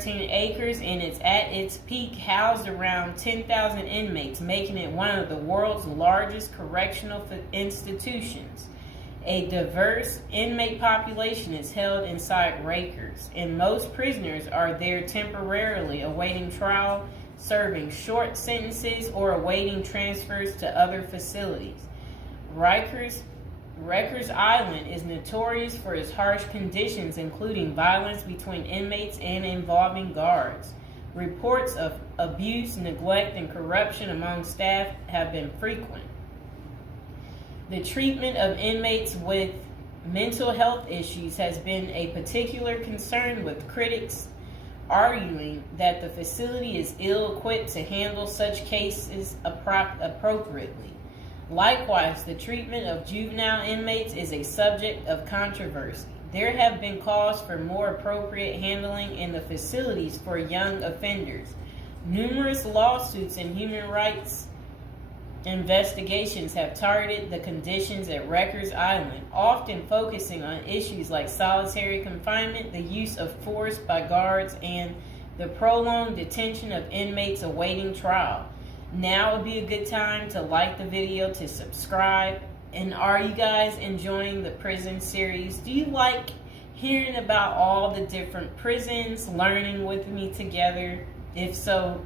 13 acres, and it's at its peak housed around 10,000 inmates, making it one of the world's largest correctional institutions. A diverse inmate population is held inside Rikers, and most prisoners are there temporarily awaiting trial, serving short sentences, or awaiting transfers to other facilities. Rikers Island is notorious for its harsh conditions, including violence between inmates and involving guards. Reports of abuse, neglect, and corruption among staff have been frequent. The treatment of inmates with mental health issues has been a particular concern, with critics arguing that the facility is ill-equipped to handle such cases appropriately. Likewise, the treatment of juvenile inmates is a subject of controversy. There have been calls for more appropriate handling in the facilities for young offenders. Numerous lawsuits and human rights investigations have targeted the conditions at Rikers Island, often focusing on issues like solitary confinement, the use of force by guards, and the prolonged detention of inmates awaiting trial. Now would be a good time to like the video, to subscribe. And are you guys enjoying the prison series? Do you like hearing about all the different prisons, learning with me together? If so,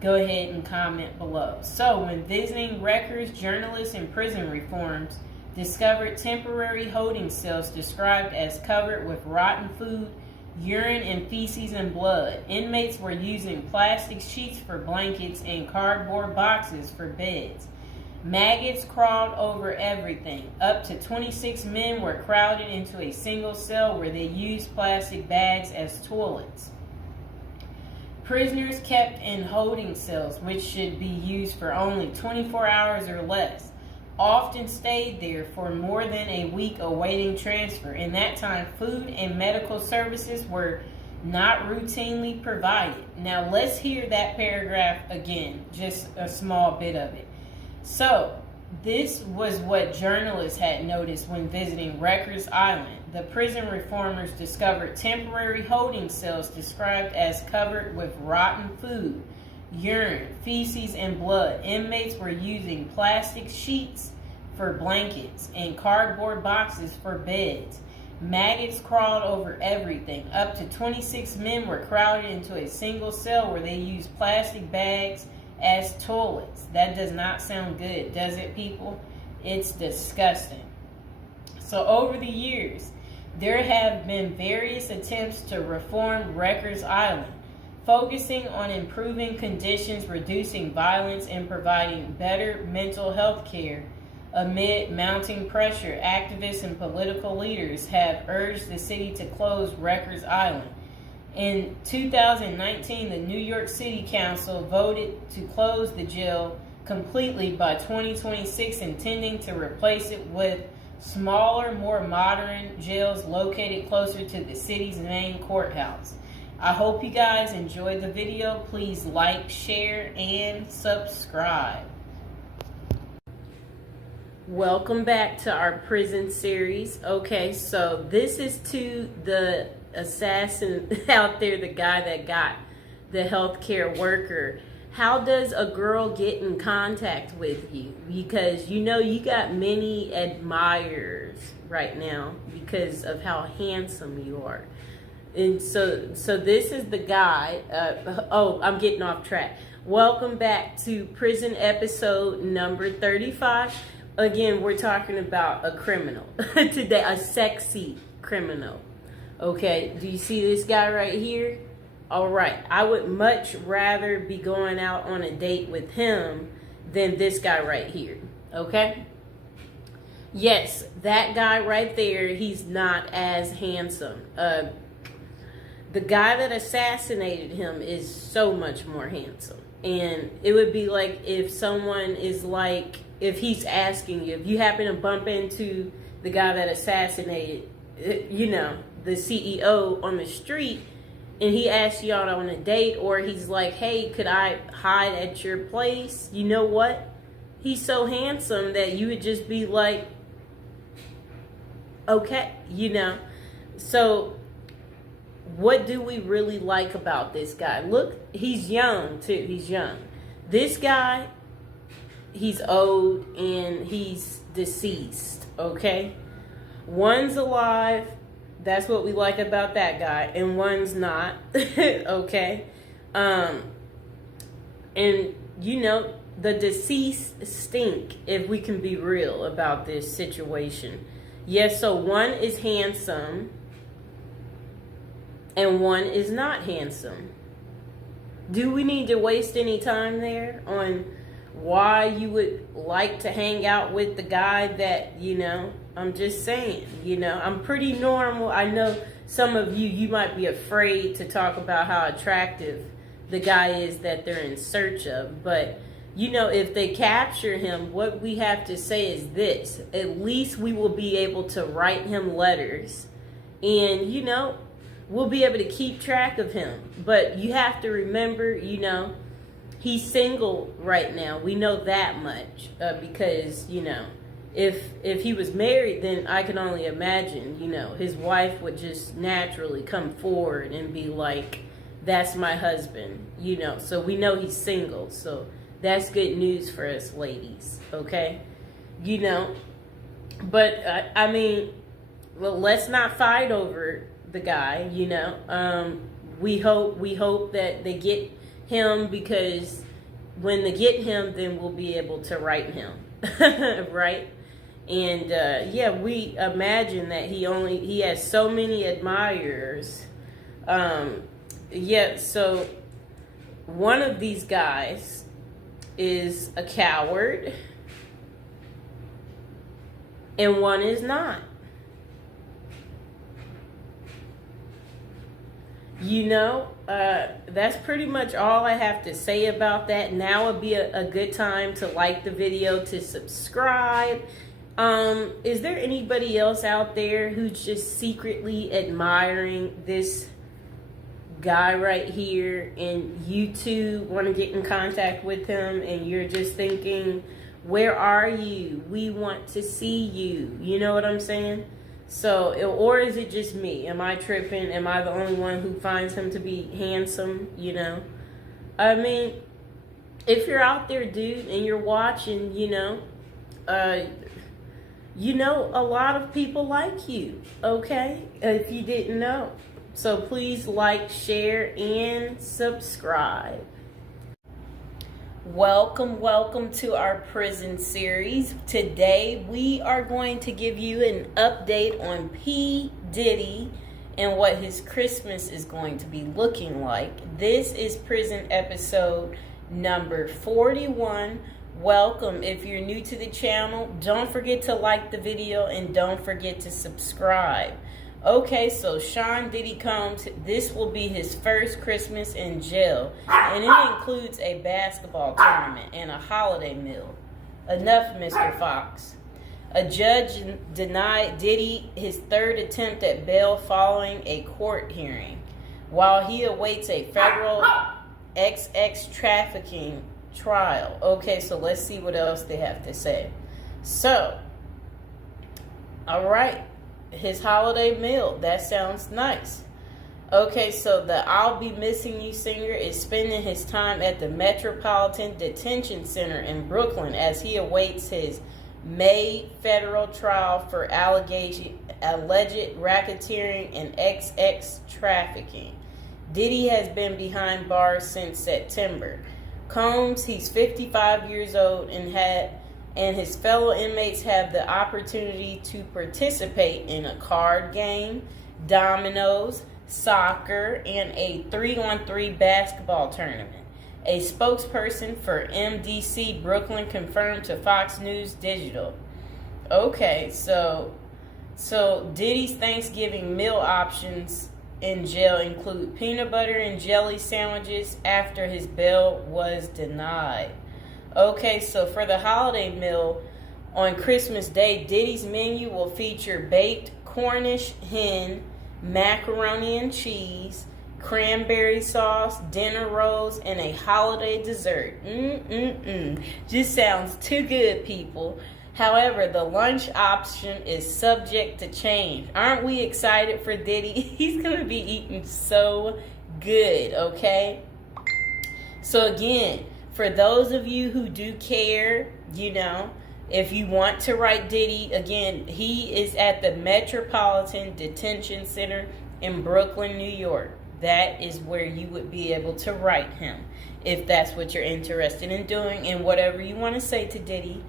go ahead and comment below. So, when visiting Rikers, journalists and prison reforms discovered temporary holding cells described as covered with rotten food, urine and feces and blood. Inmates were using plastic sheets for blankets and cardboard boxes for beds. Maggots crawled over everything. Up to 26 men were crowded into a single cell where they used plastic bags as toilets. Prisoners kept in holding cells, which should be used for only 24 hours or less, often stayed there for more than a week awaiting transfer. In that time, food and medical services were not routinely provided. Now let's hear that paragraph again, just a small bit of it. So, this was what journalists had noticed when visiting Rikers Island. The prison reformers discovered temporary holding cells described as covered with rotten food, urine, feces, and blood. Inmates were using plastic sheets for blankets and cardboard boxes for beds. Maggots crawled over everything. Up to 26 men were crowded into a single cell where they used plastic bags as toilets. That does not sound good, does it, people? It's disgusting. So over the years, there have been various attempts to reform Rikers Island, focusing on improving conditions, reducing violence, and providing better mental health care. Amid mounting pressure, activists and political leaders have urged the city to close Rikers Island. In 2019, the New York City Council voted to close the jail completely by 2026, intending to replace it with smaller, more modern jails located closer to the city's main courthouse. I hope you guys enjoyed the video. Please like, share, and subscribe. Welcome back to our prison series. Okay, so this is to the assassin out there, the guy that got the healthcare worker. How does a girl get in contact with you? Because you know you got many admirers right now because of how handsome you are. And so this is the guy. I'm getting off track. Welcome back to prison episode number 35. Again, we're talking about a criminal today, a sexy criminal. Okay, do you see this guy right here? All right, I would much rather be going out on a date with him than this guy right here, okay? Yes, that guy right there, he's not as handsome. The guy that assassinated him is so much more handsome. And it would be like if someone is like, if he's asking you, if you happen to bump into the guy that assassinated, you know, the CEO on the street, and he asks you out on a date, or he's like, hey, could I hide at your place? You know what? He's so handsome that you would just be like, okay, you know. So what do we really like about this guy? Look, he's young too. He's young. This guy, he's old and he's deceased, okay? One's alive. That's what we like about that guy. And one's not, okay? And, you know, the deceased stink, if we can be real about this situation. Yes, so one is handsome and one is not handsome. Do we need to waste any time there on why you would like to hang out with the guy that, you know, I'm just saying, you know, I'm pretty normal. I know some of you might be afraid to talk about how attractive the guy is that they're in search of. But, you know, if they capture him, what we have to say is this. At least we will be able to write him letters and, you know, we'll be able to keep track of him. But you have to remember, you know, he's single right now. We know that much because, you know, if he was married, then I can only imagine, you know, his wife would just naturally come forward and be like, that's my husband, you know. So we know he's single. So that's good news for us ladies, okay? You know, but I mean, well, let's not fight over the guy, you know. We hope that they get him, because when they get him, then we'll be able to write him, right? And yeah, we imagine that he has so many admirers. Yeah, so one of these guys is a coward and one is not. You know, that's pretty much all I have to say about that. Now would be a good time to like the video, to subscribe. Is there anybody else out there who's just secretly admiring this guy right here and you too want to get in contact with him and you're just thinking, where are you? We want to see you. You know what I'm saying? So, or is it just me? Am I tripping? Am I the only one who finds him to be handsome? You know? I mean, if you're out there, dude, and you're watching, you know, a lot of people like you, okay? If you didn't know. So please like, share, and subscribe. Welcome to our prison series. Today we are going to give you an update on P. Diddy and what his Christmas is going to be looking like. This is prison episode number 41. Welcome. If you're new to the channel, don't forget to like the video and don't forget to subscribe. Okay, so Sean Diddy Combs, this will be his first Christmas in jail, and it includes a basketball tournament and a holiday meal. Enough, Mr. Fox. A judge denied Diddy his third attempt at bail following a court hearing, while he awaits a federal XX trafficking trial. Okay, so let's see what else they have to say. So, all right. His holiday meal. That sounds nice. Okay, so the I'll Be Missing You singer is spending his time at the Metropolitan Detention Center in Brooklyn as he awaits his May federal trial for alleged racketeering and XX trafficking. Diddy has been behind bars since September. Combs, he's 55 years old and his fellow inmates have the opportunity to participate in a card game, dominoes, soccer, and a 3-on-3 basketball tournament. A spokesperson for MDC Brooklyn confirmed to Fox News Digital. Okay, so Diddy's Thanksgiving meal options in jail include peanut butter and jelly sandwiches after his bail was denied. Okay, so for the holiday meal on Christmas Day, Diddy's menu will feature baked Cornish hen, macaroni and cheese, cranberry sauce, dinner rolls, and a holiday dessert. Just sounds too good, people. However, the lunch option is subject to change. Aren't we excited for Diddy? He's going to be eating so good, okay? So again, for those of you who do care, if you want to write Diddy, again, he is at the Metropolitan Detention Center in Brooklyn, New York. That is where you would be able to write him if that's what you're interested in doing, and whatever you want to say to Diddy.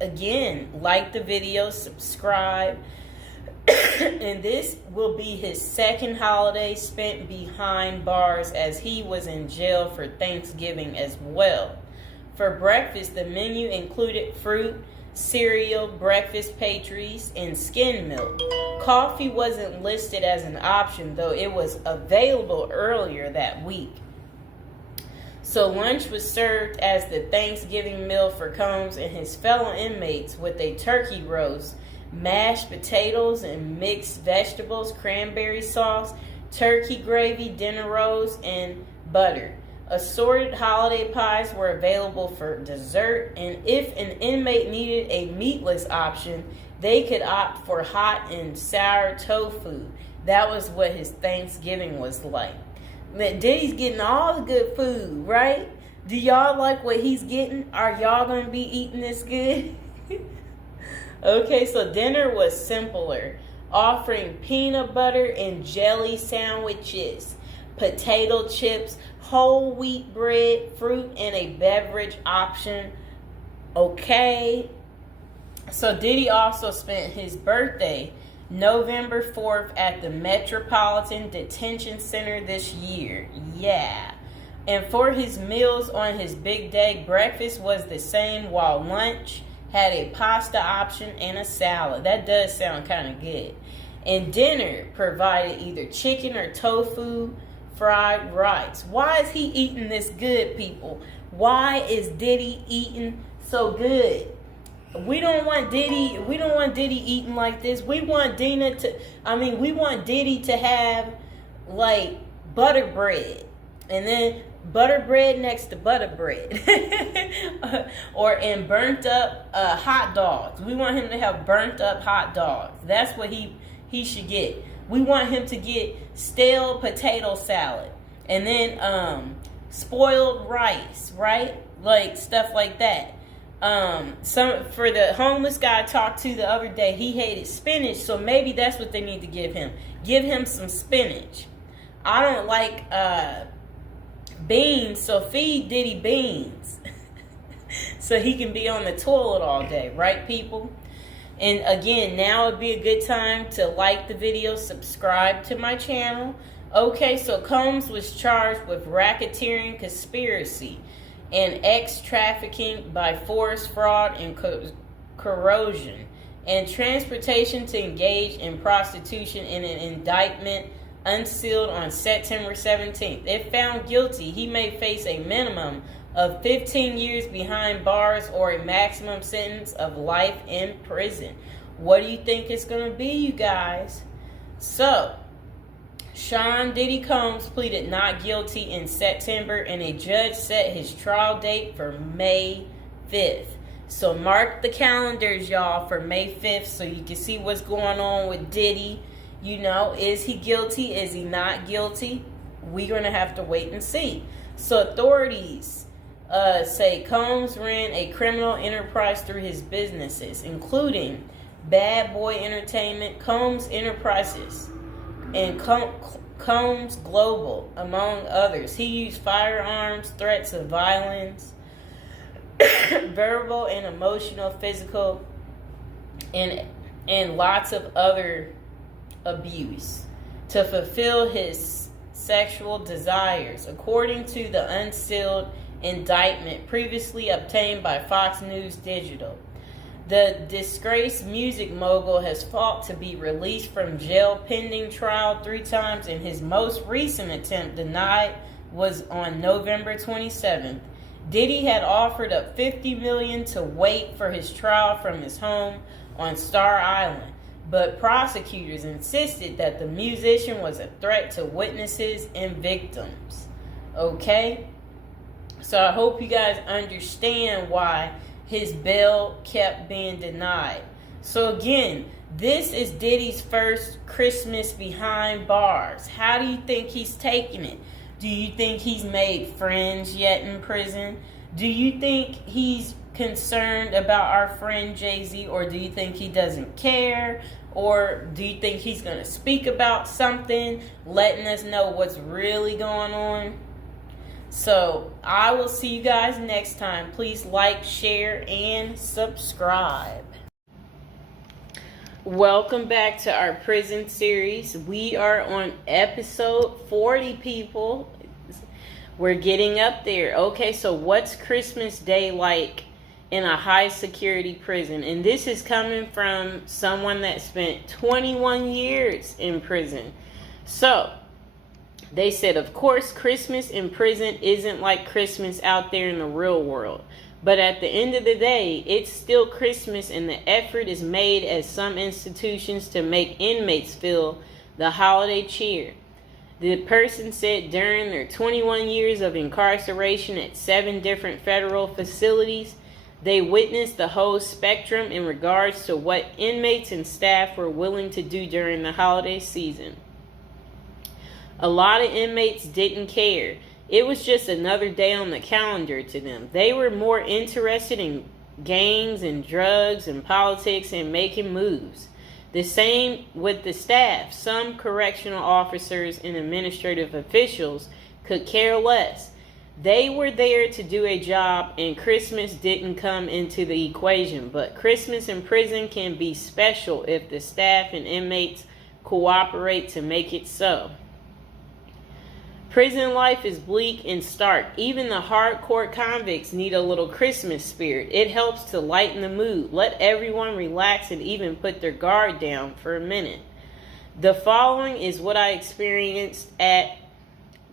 Again, like the video, subscribe. And this will be his second holiday spent behind bars, as he was in jail for Thanksgiving as well. For breakfast, the menu included fruit, cereal, breakfast pastries, and skim milk. Coffee wasn't listed as an option, though it was available earlier that week. So lunch was served as the Thanksgiving meal for Combs and his fellow inmates, with a turkey roast, mashed potatoes and mixed vegetables, cranberry sauce, turkey gravy, dinner rolls, and butter. Assorted holiday pies were available for dessert, and if an inmate needed a meatless option, they could opt for hot and sour tofu. That was what his Thanksgiving was like. Diddy's getting all the good food, right? Do y'all like what he's getting? Are y'all going to be eating this good? Okay, so dinner was simpler, offering peanut butter and jelly sandwiches, potato chips, whole wheat bread, fruit, and a beverage option. Okay. So Diddy also spent his birthday November 4th at the Metropolitan Detention Center this year. Yeah. And for his meals on his big day, breakfast was the same, while lunch had a pasta option and a salad. That does sound kind of good. And dinner provided either chicken or tofu, fried rice. Why is he eating this good, people? Why is Diddy eating so good? We don't want Diddy eating like this. We want Diddy to have like butter bread, and then butter bread next to butter bread. and burnt up hot dogs. We want him to have burnt up hot dogs. That's what he should get. We want him to get stale potato salad, and then spoiled rice, right? Like stuff like that. For the homeless guy I talked to the other day, he hated spinach, so maybe that's what they need to give him. Give him some spinach. I don't like beans, so feed Diddy beans. So he can be on the toilet all day, right, people? And again, now would be a good time to like the video, subscribe to my channel. Okay, so Combs was charged with racketeering, conspiracy, and trafficking by force, fraud, and corrosion, and transportation to engage in prostitution in an indictment unsealed on September 17th. If found guilty, he may face a minimum of 15 years behind bars or a maximum sentence of life in prison. What do you think it's going to be, you guys? So, Sean Diddy Combs pleaded not guilty in September, and a judge set his trial date for May 5th. So mark the calendars, y'all, for May 5th so you can see what's going on with Diddy. Is he guilty? Is he not guilty? We're going to have to wait and see. So authorities say Combs ran a criminal enterprise through his businesses, including Bad Boy Entertainment, Combs Enterprises, and Combs Global, among others. He used firearms, threats of violence, verbal and emotional, physical, and lots of other abuse to fulfill his sexual desires, according to the unsealed indictment previously obtained by Fox News Digital. The disgraced music mogul has fought to be released from jail pending trial 3 times, and his most recent attempt, denied, was on November 27th. Diddy had offered up $50 million to wait for his trial from his home on Star Island, but prosecutors insisted that the musician was a threat to witnesses and victims. Okay? So I hope you guys understand why his bail kept being denied. So again, this is Diddy's first Christmas behind bars. How do you think he's taking it? Do you think he's made friends yet in prison? Do you think he's concerned about our friend Jay-Z, or do you think he doesn't care? Or do you think he's going to speak about something, letting us know what's really going on? So I will see you guys next time. Please like, share, and subscribe. Welcome back to our prison series. We are on episode 40, people. We're getting up there. Okay, so what's Christmas Day like in a high security prison? And this is coming from someone that spent 21 years in prison. So they said, of course, Christmas in prison isn't like Christmas out there in the real world. But at the end of the day, it's still Christmas, and the effort is made at some institutions to make inmates feel the holiday cheer. The person said during their 21 years of incarceration at 7 different federal facilities, they witnessed the whole spectrum in regards to what inmates and staff were willing to do during the holiday season. A lot of inmates didn't care. It was just another day on the calendar to them. They were more interested in gangs and drugs and politics and making moves. The same with the staff. Some correctional officers and administrative officials could care less. They were there to do a job, and Christmas didn't come into the equation. But Christmas in prison can be special if the staff and inmates cooperate to make it so. Prison life is bleak and stark. Even the hardcore convicts need a little Christmas spirit. It helps to lighten the mood, let everyone relax, and even put their guard down for a minute. The following is what I experienced at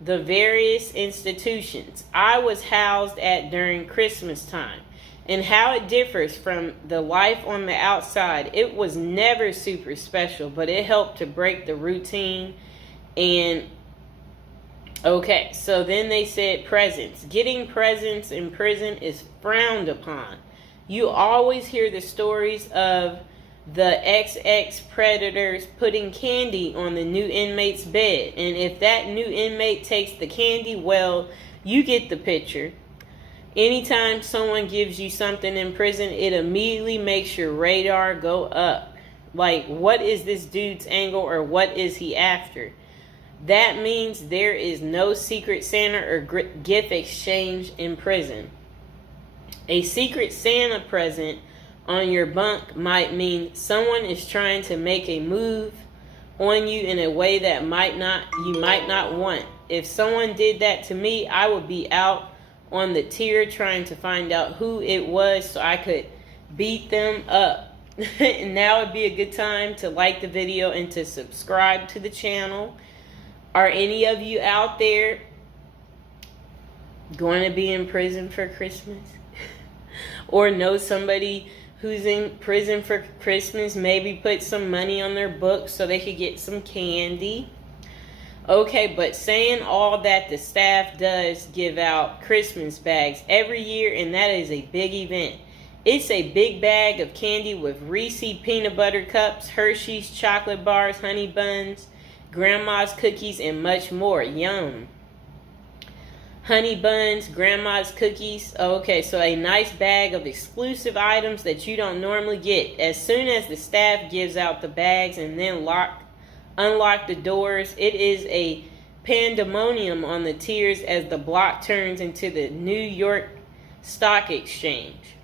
the various institutions I was housed at during Christmas time, and how it differs from the life on the outside. It was never super special, but it helped to break the routine. And okay, so then they said presents. Getting presents in prison is frowned upon. You always hear the stories of the XX predators putting candy on the new inmate's bed. And if that new inmate takes the candy, well, you get the picture. Anytime someone gives you something in prison, it immediately makes your radar go up. Like, what is this dude's angle, or what is he after? That means there is no secret Santa or gift exchange in prison. A secret Santa present on your bunk might mean someone is trying to make a move on you in a way that you might not want. If someone did that to me, I would be out on the tier trying to find out who it was so I could beat them up. And now would be a good time to like the video and to subscribe to the channel. Are any of you out there going to be in prison for Christmas? Or know somebody who's in prison for Christmas? Maybe put some money on their books so they could get some candy. Okay, but saying all that, the staff does give out Christmas bags every year, and that is a big event. It's a big bag of candy with Reese's peanut butter cups, Hershey's chocolate bars, honey buns, grandma's cookies, and much more. Yum. Honey buns, grandma's cookies. Okay, so a nice bag of exclusive items that you don't normally get. As soon as the staff gives out the bags and then unlock the doors, it is a pandemonium on the tiers as the block turns into the New York Stock Exchange.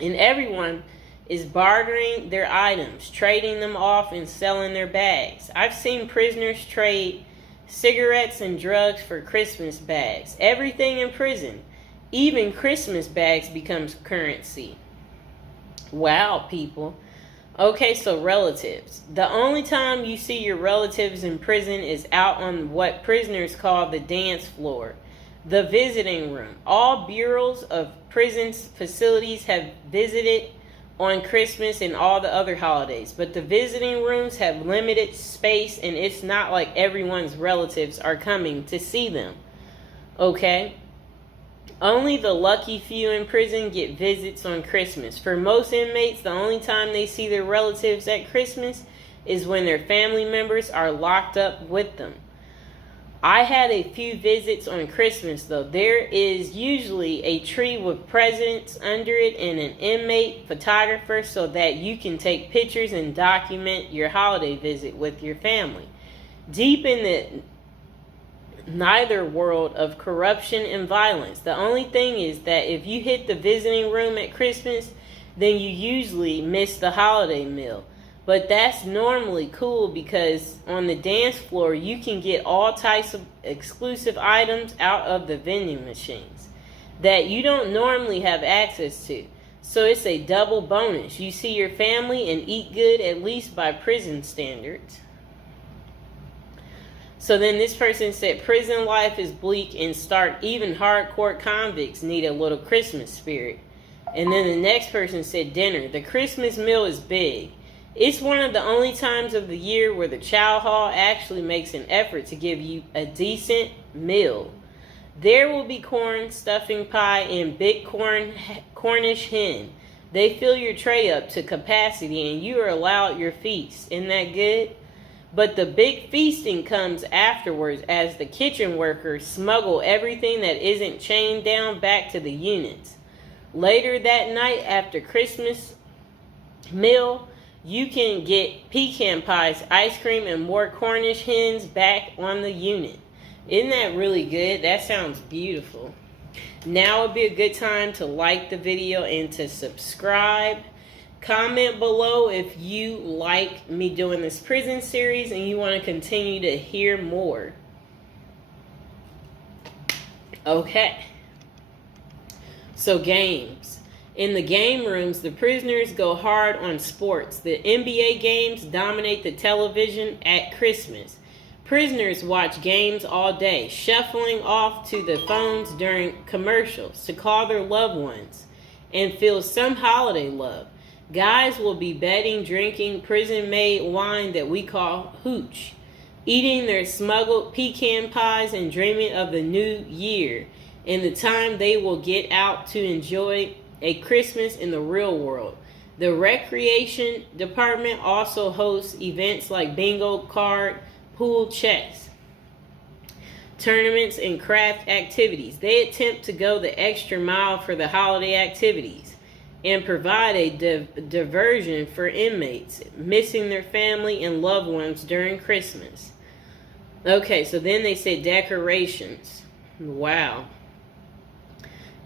And everyone is bartering their items, trading them off and selling their bags. I've seen prisoners trade cigarettes and drugs for Christmas bags. Everything in prison, even Christmas bags, becomes currency. Wow, people. Okay, so relatives. The only time you see your relatives in prison is out on what prisoners call the dance floor, the visiting room. All bureaus of prison facilities have visited on Christmas and all the other holidays, but the visiting rooms have limited space, and it's not like everyone's relatives are coming to see them. Okay, Only the lucky few in prison get visits on Christmas. For most inmates, the only time they see their relatives at Christmas is when their family members are locked up with them. I had a few visits on Christmas, though. There is usually a tree with presents under it and an inmate photographer so that you can take pictures and document your holiday visit with your family. Deep in the neither world of corruption and violence. The only thing is that if you hit the visiting room at Christmas, then you usually miss the holiday meal. But that's normally cool because on the dance floor, you can get all types of exclusive items out of the vending machines that you don't normally have access to. So it's a double bonus. You see your family and eat good, at least by prison standards. So then this person said, prison life is bleak and stark. Even hardcore convicts need a little Christmas spirit. And then the next person said, dinner. The Christmas meal is big. It's one of the only times of the year where the chow hall actually makes an effort to give you a decent meal. There will be corn, stuffing pie, and big Cornish hen. They fill your tray up to capacity and you are allowed your feast. Isn't that good? But the big feasting comes afterwards as the kitchen workers smuggle everything that isn't chained down back to the units. Later that night after Christmas meal, you can get pecan pies, ice cream, and more Cornish hens back on the unit. Isn't that really good? That sounds beautiful. Now would be a good time to like the video and to subscribe. Comment below if you like me doing this prison series and you want to continue to hear more. Okay. So games. In the game rooms, the prisoners go hard on sports. The NBA games dominate the television at Christmas. Prisoners watch games all day, shuffling off to the phones during commercials to call their loved ones and feel some holiday love. Guys will be betting, drinking prison-made wine that we call hooch, eating their smuggled pecan pies and dreaming of the new year and the time they will get out to enjoy a Christmas in the real world. The recreation department also hosts events like bingo card, pool, chess, tournaments, and craft activities. They attempt to go the extra mile for the holiday activities and provide a diversion for inmates missing their family and loved ones during Christmas. Okay, so then they say decorations. Wow.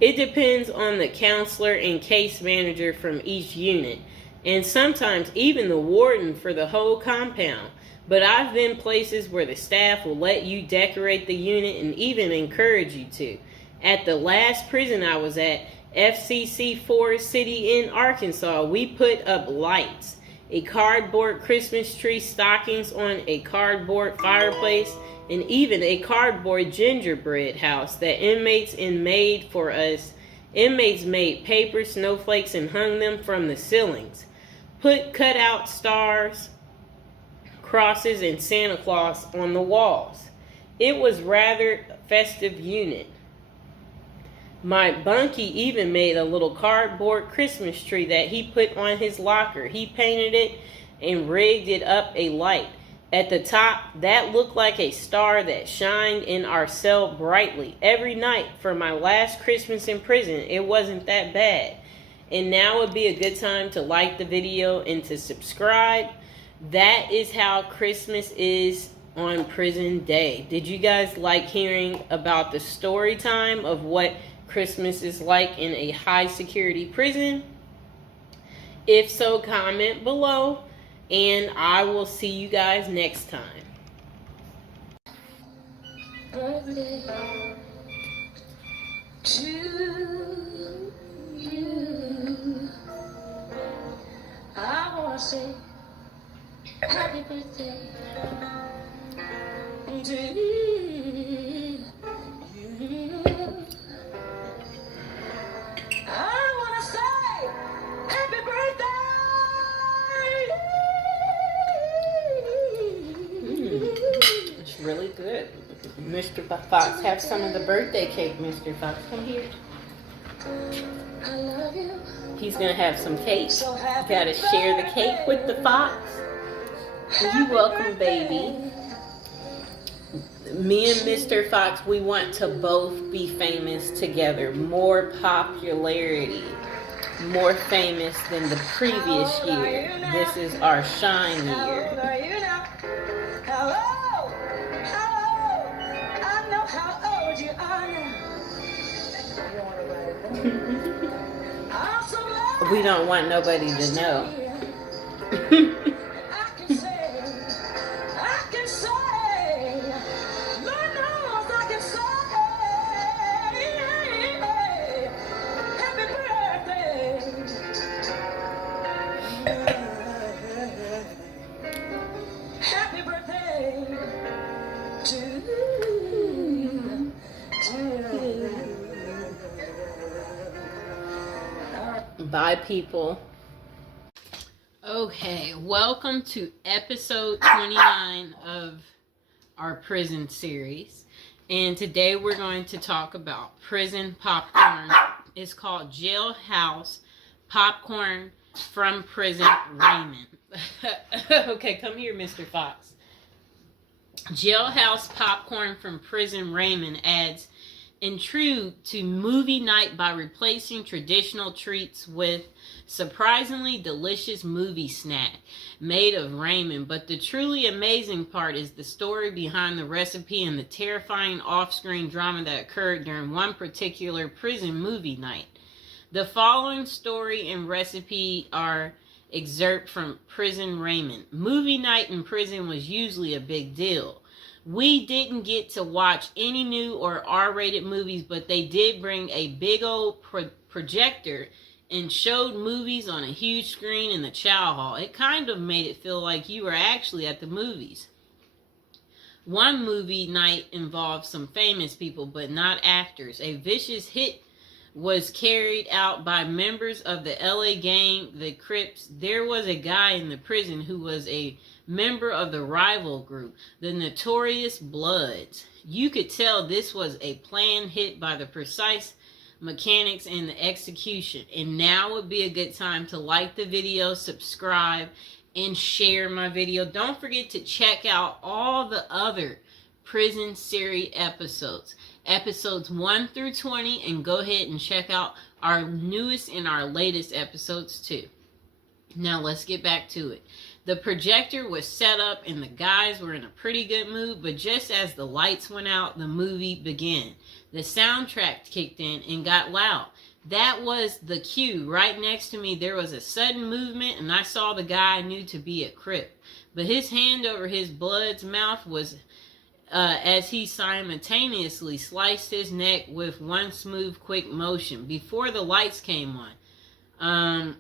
It depends on the counselor and case manager from each unit, and sometimes even the warden for the whole compound. But I've been places where the staff will let you decorate the unit and even encourage you to. At the last prison I was at, FCC Forest City in Arkansas, we put up lights, a cardboard Christmas tree, stockings on a cardboard fireplace, and even a cardboard gingerbread house that inmates made for us. Inmates made paper snowflakes and hung them from the ceilings. Put cutout stars, crosses, and Santa Claus on the walls. It was rather festive unit. My bunkie even made a little cardboard Christmas tree that he put on his locker. He painted it and rigged it up a light. At the top, that looked like a star that shined in our cell brightly. Every night for my last Christmas in prison, it wasn't that bad. And now would be a good time to like the video and to subscribe. That is how Christmas is on prison day. Did you guys like hearing about the story time of what Christmas is like in a high security prison? If so, comment below, and I will see you guys next time. Birthday to you. I want to say happy birthday to you. I want to say happy birthday. It's really good, Mr. Fox, have some of the birthday cake, Mr. Fox. Come here. I love you. He's going to have some cake. So You happy got to share the cake with the fox. You're welcome, baby. Me and Mr. Fox, we want to both be famous together. More popularity. More famous than the previous year. This is our shine How year. old are you now? Hello? Hello? I know how old you are now. I'm so glad We don't want nobody to know. I can say, Lord knows I can say, happy birthday. Happy birthday to you. Bye, people. Okay, welcome to episode 29 of our prison series. And today we're going to talk about prison popcorn. It's called Jailhouse Popcorn from Prison Raymond. Okay, come here, Mr. Fox. Jailhouse Popcorn from Prison Raymond adds intrigue to movie night by replacing traditional treats with surprisingly delicious movie snack made of Raymond. But the truly amazing part is the story behind the recipe and the terrifying off-screen drama that occurred during one particular prison movie night. The following story and recipe are excerpt from Prison Raymond. Movie night in prison was usually a big deal. We didn't get to watch any new or R-rated movies, but they did bring a big old projector and showed movies on a huge screen in the chow hall. It kind of made it feel like you were actually at the movies. One movie night involved some famous people, but not actors. A vicious hit was carried out by members of the LA gang, the Crips. There was a guy in the prison who was a member of the rival group, the Notorious Bloods. You could tell this was a planned hit by the precise mechanics and the execution. And now would be a good time to like the video, subscribe, and share my video. Don't forget to check out all the other prison series episodes 1 through 20, and go ahead and check out our newest and our latest episodes too. Now let's get back to it. The projector was set up and the guys were in a pretty good mood, but just as the lights went out, the movie began. The soundtrack kicked in and got loud. That was the cue. Right next to me, there was a sudden movement, and I saw the guy I knew to be a Crip. But his hand over his blood's mouth was as he simultaneously sliced his neck with one smooth, quick motion. Before the lights came on,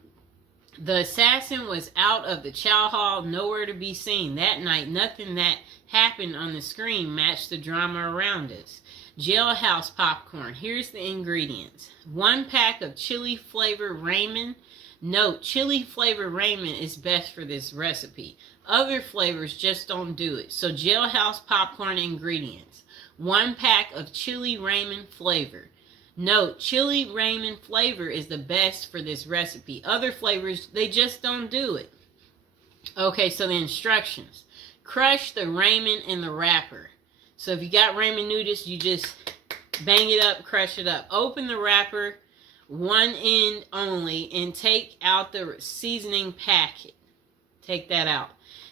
the assassin was out of the chow hall, nowhere to be seen. That night, nothing that happened on the screen matched the drama around us. Jailhouse popcorn. Here's the ingredients. 1 pack of chili flavor Raymond. Note, chili flavor Raymond is best for this recipe. Other flavors just don't do it. So Jailhouse popcorn ingredients. 1 pack of chili Raymond flavor. Note, chili Raymond flavor is the best for this recipe. Other flavors, they just don't do it. Okay, so the instructions. Crush the Raymond in the wrapper. So if you got Raymond noodles, you just bang it up, crush it up. Open the wrapper, one end only, and take out the seasoning packet. Take that out.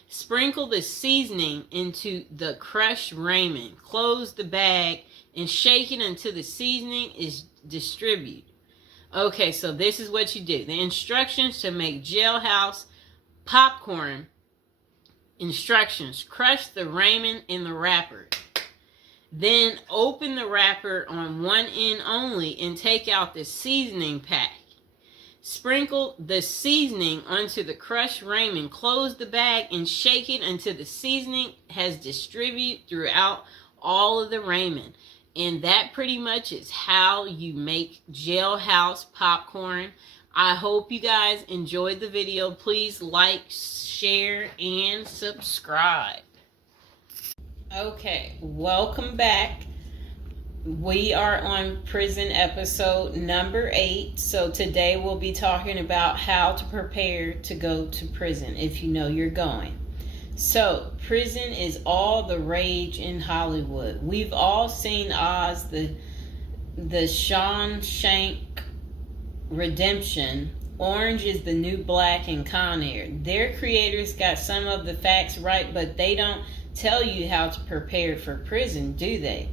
Sprinkle the seasoning into the crushed Raymond. Close the bag and shake it until the seasoning is distributed. Okay, so this is what you do. The instructions to make Jailhouse popcorn. Instructions. Crush the Raymond in the wrapper. Then open the wrapper on one end only and take out the seasoning pack. Sprinkle the seasoning onto the crushed Raymond. Close the bag and shake it until the seasoning has distributed throughout all of the Raymond. And that pretty much is how you make Jailhouse popcorn. I hope you guys enjoyed the video. Please like, share, and subscribe. Okay, welcome back. We are on prison episode number 8. So today we'll be talking about how to prepare to go to prison if you know you're going. So prison is all the rage in Hollywood. We've all seen Oz, the Shawshank Redemption. Orange is the New Black, and Con Air. Their creators got some of the facts right, but they don't tell you how to prepare for prison, do they?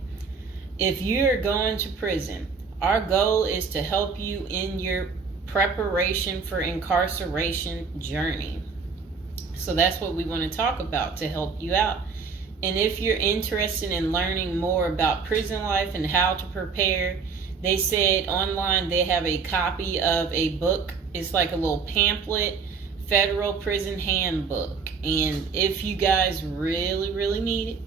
If you're going to prison, our goal is to help you in your preparation for incarceration journey. So that's what we want to talk about to help you out. And if you're interested in learning more about prison life and how to prepare, they said online they have a copy of a book. It's like a little pamphlet, Federal Prison Handbook. And if you guys really need it,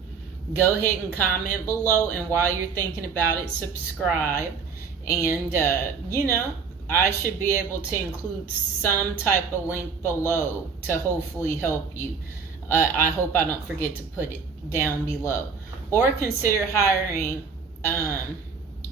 go ahead and comment below, and while you're thinking about it, subscribe. And I should be able to include some type of link below to hopefully help you. I hope I don't forget to put it down below. Or consider hiring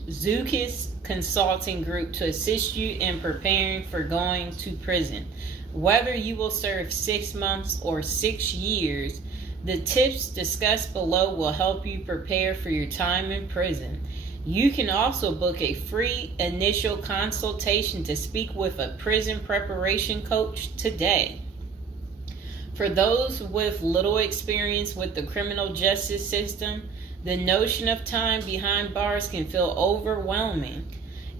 Zukis Consulting Group to assist you in preparing for going to prison. Whether you will serve 6 months or 6 years, the tips discussed below will help you prepare for your time in prison. You can also book a free initial consultation to speak with a prison preparation coach today. For those with little experience with the criminal justice system, the notion of time behind bars can feel overwhelming.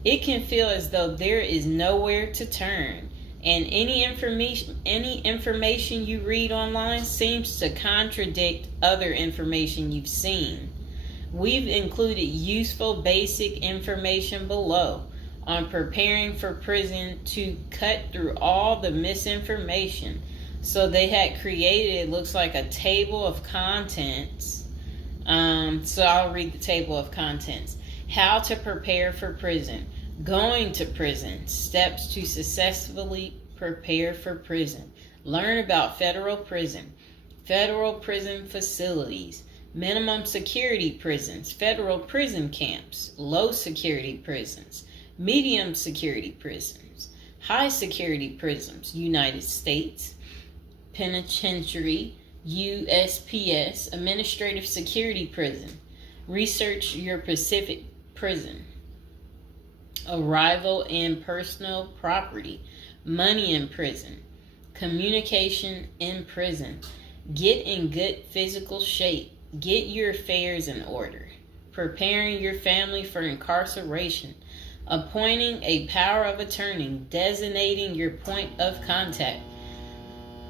It can feel as though there is nowhere to turn, and any information you read online seems to contradict other information you've seen. We've included useful basic information below on preparing for prison to cut through all the misinformation. So they had created, it looks like a table of contents. So I'll read the table of contents. How to prepare for prison. Going to prison. Steps to successfully prepare for prison. Learn about federal prison. Federal prison facilities. Minimum security prisons. Federal prison camps. Low security prisons. Medium security prisons. High security prisons. United States Penitentiary. USPS, Administrative Security Prison. Research your Pacific Prison. Arrival and personal property. Money in prison. Communication in prison. Get in good physical shape. Get your affairs in order. Preparing your family for incarceration. Appointing a power of attorney. Designating your point of contact.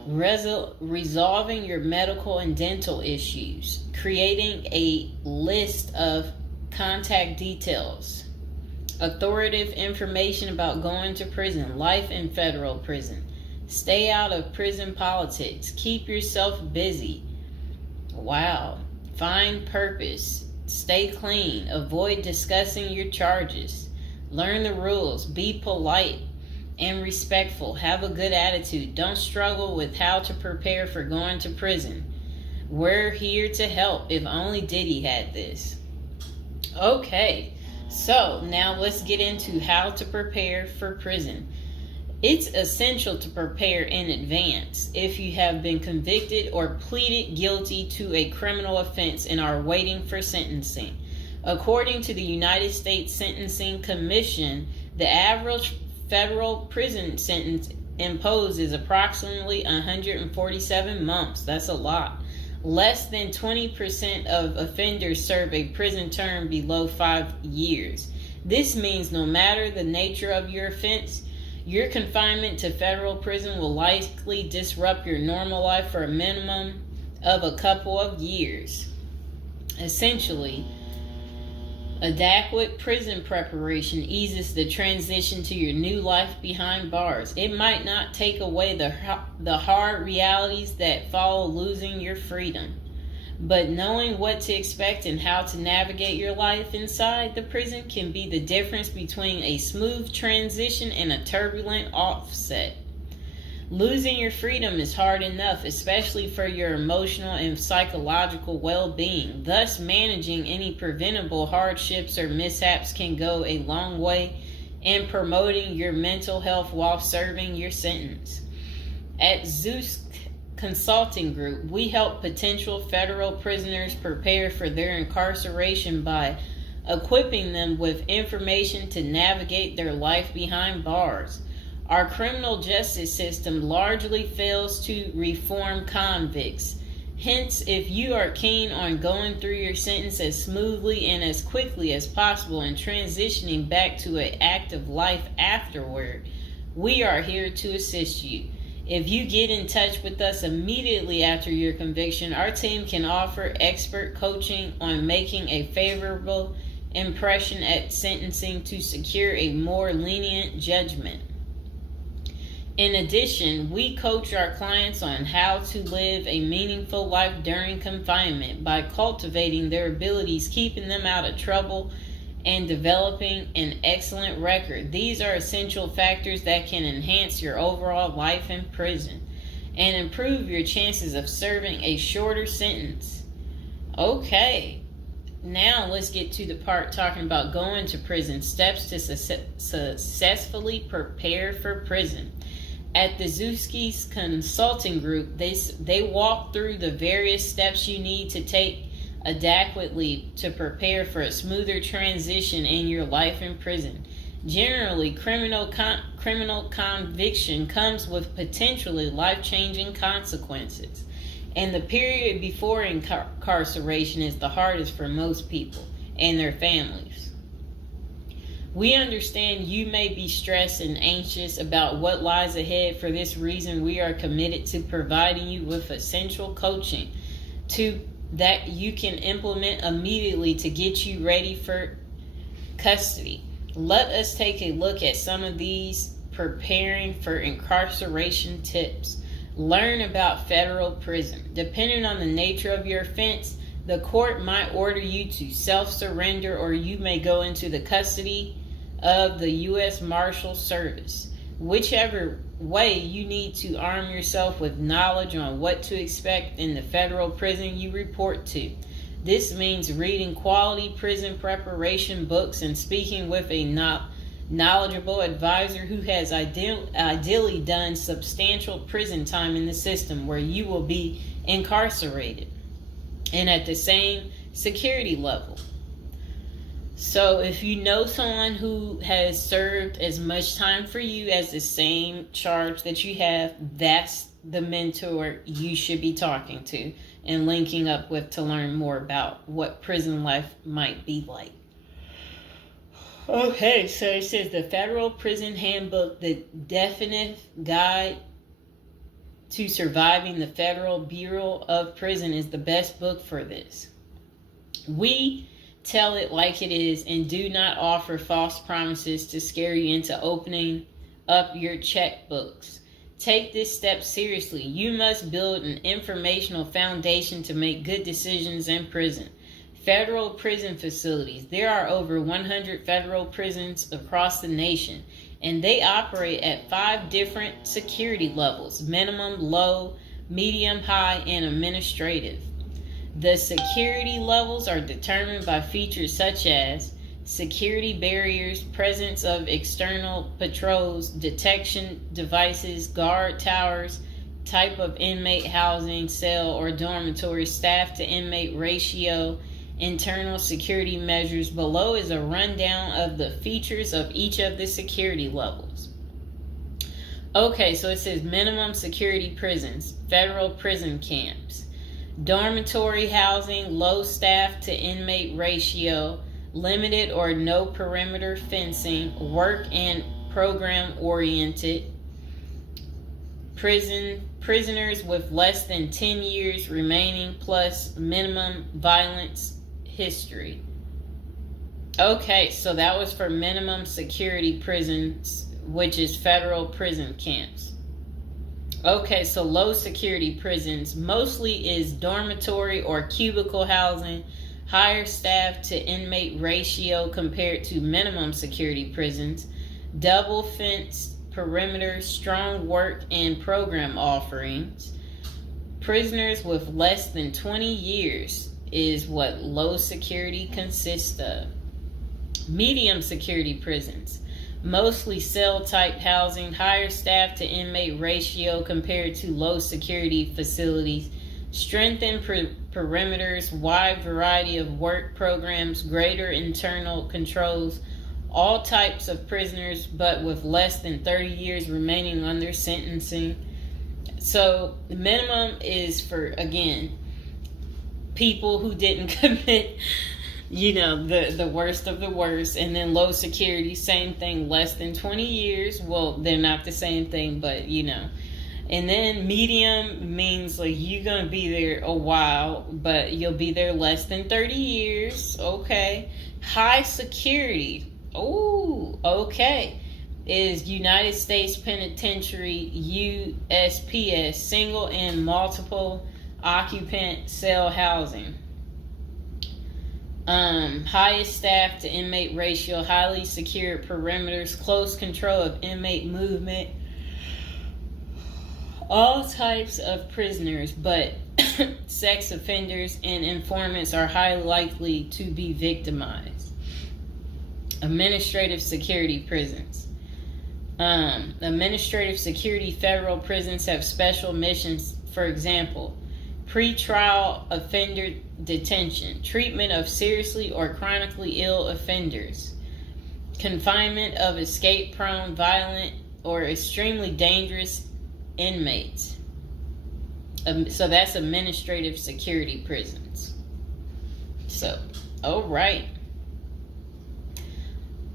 Resolving your medical and dental issues, creating a list of contact details, authoritative information about going to prison, life in federal prison, stay out of prison politics, keep yourself busy, find purpose, stay clean, avoid discussing your charges, learn the rules, be polite and respectful. Have a good attitude. Don't struggle with how to prepare for going to prison. We're here to help. If only Diddy had this. Okay, so now let's get into how to prepare for prison. It's essential to prepare in advance if you have been convicted or pleaded guilty to a criminal offense and are waiting for sentencing. According to the United States Sentencing Commission, the average federal prison sentence imposed is approximately 147 months. That's a lot. Less than 20% of offenders serve a prison term below 5 years. This means no matter the nature of your offense, your confinement to federal prison will likely disrupt your normal life for a minimum of a couple of years. Essentially, adequate prison preparation eases the transition to your new life behind bars. It might not take away the hard realities that follow losing your freedom, but knowing what to expect and how to navigate your life inside the prison can be the difference between a smooth transition and a turbulent offset. Losing your freedom is hard enough, especially for your emotional and psychological well-being. Thus, managing any preventable hardships or mishaps can go a long way in promoting your mental health while serving your sentence. At Zeus Consulting Group, we help potential federal prisoners prepare for their incarceration by equipping them with information to navigate their life behind bars. Our criminal justice system largely fails to reform convicts. Hence, if you are keen on going through your sentence as smoothly and as quickly as possible and transitioning back to an active life afterward, we are here to assist you. If you get in touch with us immediately after your conviction, our team can offer expert coaching on making a favorable impression at sentencing to secure a more lenient judgment. In addition, we coach our clients on how to live a meaningful life during confinement by cultivating their abilities, keeping them out of trouble, and developing an excellent record. These are essential factors that can enhance your overall life in prison and improve your chances of serving a shorter sentence. Okay, now let's get to the part talking about going to prison, steps to successfully prepare for prison. At the Zuski's Consulting Group, they walk through the various steps you need to take adequately to prepare for a smoother transition in your life in prison. Generally, criminal conviction comes with potentially life-changing consequences, and the period before incarceration is the hardest for most people and their families. We understand you may be stressed and anxious about what lies ahead. For this reason, we are committed to providing you with essential coaching that you can implement immediately to get you ready for custody. Let us take a look at some of these preparing for incarceration tips. Learn about federal prison. Depending on the nature of your offense, the court might order you to self-surrender, or you may go into the custody of the U.S. Marshal Service. Whichever way, you need to arm yourself with knowledge on what to expect in the federal prison you report to. This means reading quality prison preparation books and speaking with a knowledgeable advisor who has ideally done substantial prison time in the system where you will be incarcerated and at the same security level. So if you know someone who has served as much time for you as the same charge that you have, that's the mentor you should be talking to and linking up with to learn more about what prison life might be like. Okay, so it says the Federal Prison Handbook, the definitive guide to surviving the Federal Bureau of Prison, is the best book for this. We tell it like it is and do not offer false promises to scare you into opening up your checkbooks. Take this step seriously. You must build an informational foundation to make good decisions in prison. Federal prison facilities. There are over 100 federal prisons across the nation, and they operate at 5 different security levels: minimum, low, medium, high, and administrative. The security levels are determined by features such as security barriers, presence of external patrols, detection devices, guard towers, type of inmate housing, cell or dormitory, staff to inmate ratio, internal security measures. Below is a rundown of the features of each of the security levels. Okay, so it says minimum security prisons, federal prison camps. Dormitory housing, low staff to inmate ratio, limited or no perimeter fencing, work and program oriented. Prisoners with less than 10 years remaining plus minimum violence history. Okay, so that was for minimum security prisons, which is federal prison camps. Okay, so low security prisons mostly is dormitory or cubicle housing, higher staff to inmate ratio compared to minimum security prisons, double fenced perimeter, strong work and program offerings. Prisoners with less than 20 years is what low security consists of. Medium security prisons, mostly cell type housing, higher staff to inmate ratio compared to low security facilities, strengthened perimeters, wide variety of work programs, greater internal controls, all types of prisoners but with less than 30 years remaining under sentencing. So the minimum is for, again, people who didn't commit, the worst of the worst. And then low security, same thing, less than 20 years. Well, they're not the same thing, but And then medium means like you're going to be there a while, but you'll be there less than 30 years. Okay. High security. Oh, okay. Is United States Penitentiary, USPS, single and multiple occupant cell housing. Highest staff to inmate ratio, highly secure perimeters, close control of inmate movement. All types of prisoners, but sex offenders and informants are highly likely to be victimized. Administrative security prisons. Administrative security federal prisons have special missions. For example, pre-trial offender detention, treatment of seriously or chronically ill offenders, confinement of escape-prone, violent, or extremely dangerous inmates. So that's administrative security prisons. So, all right.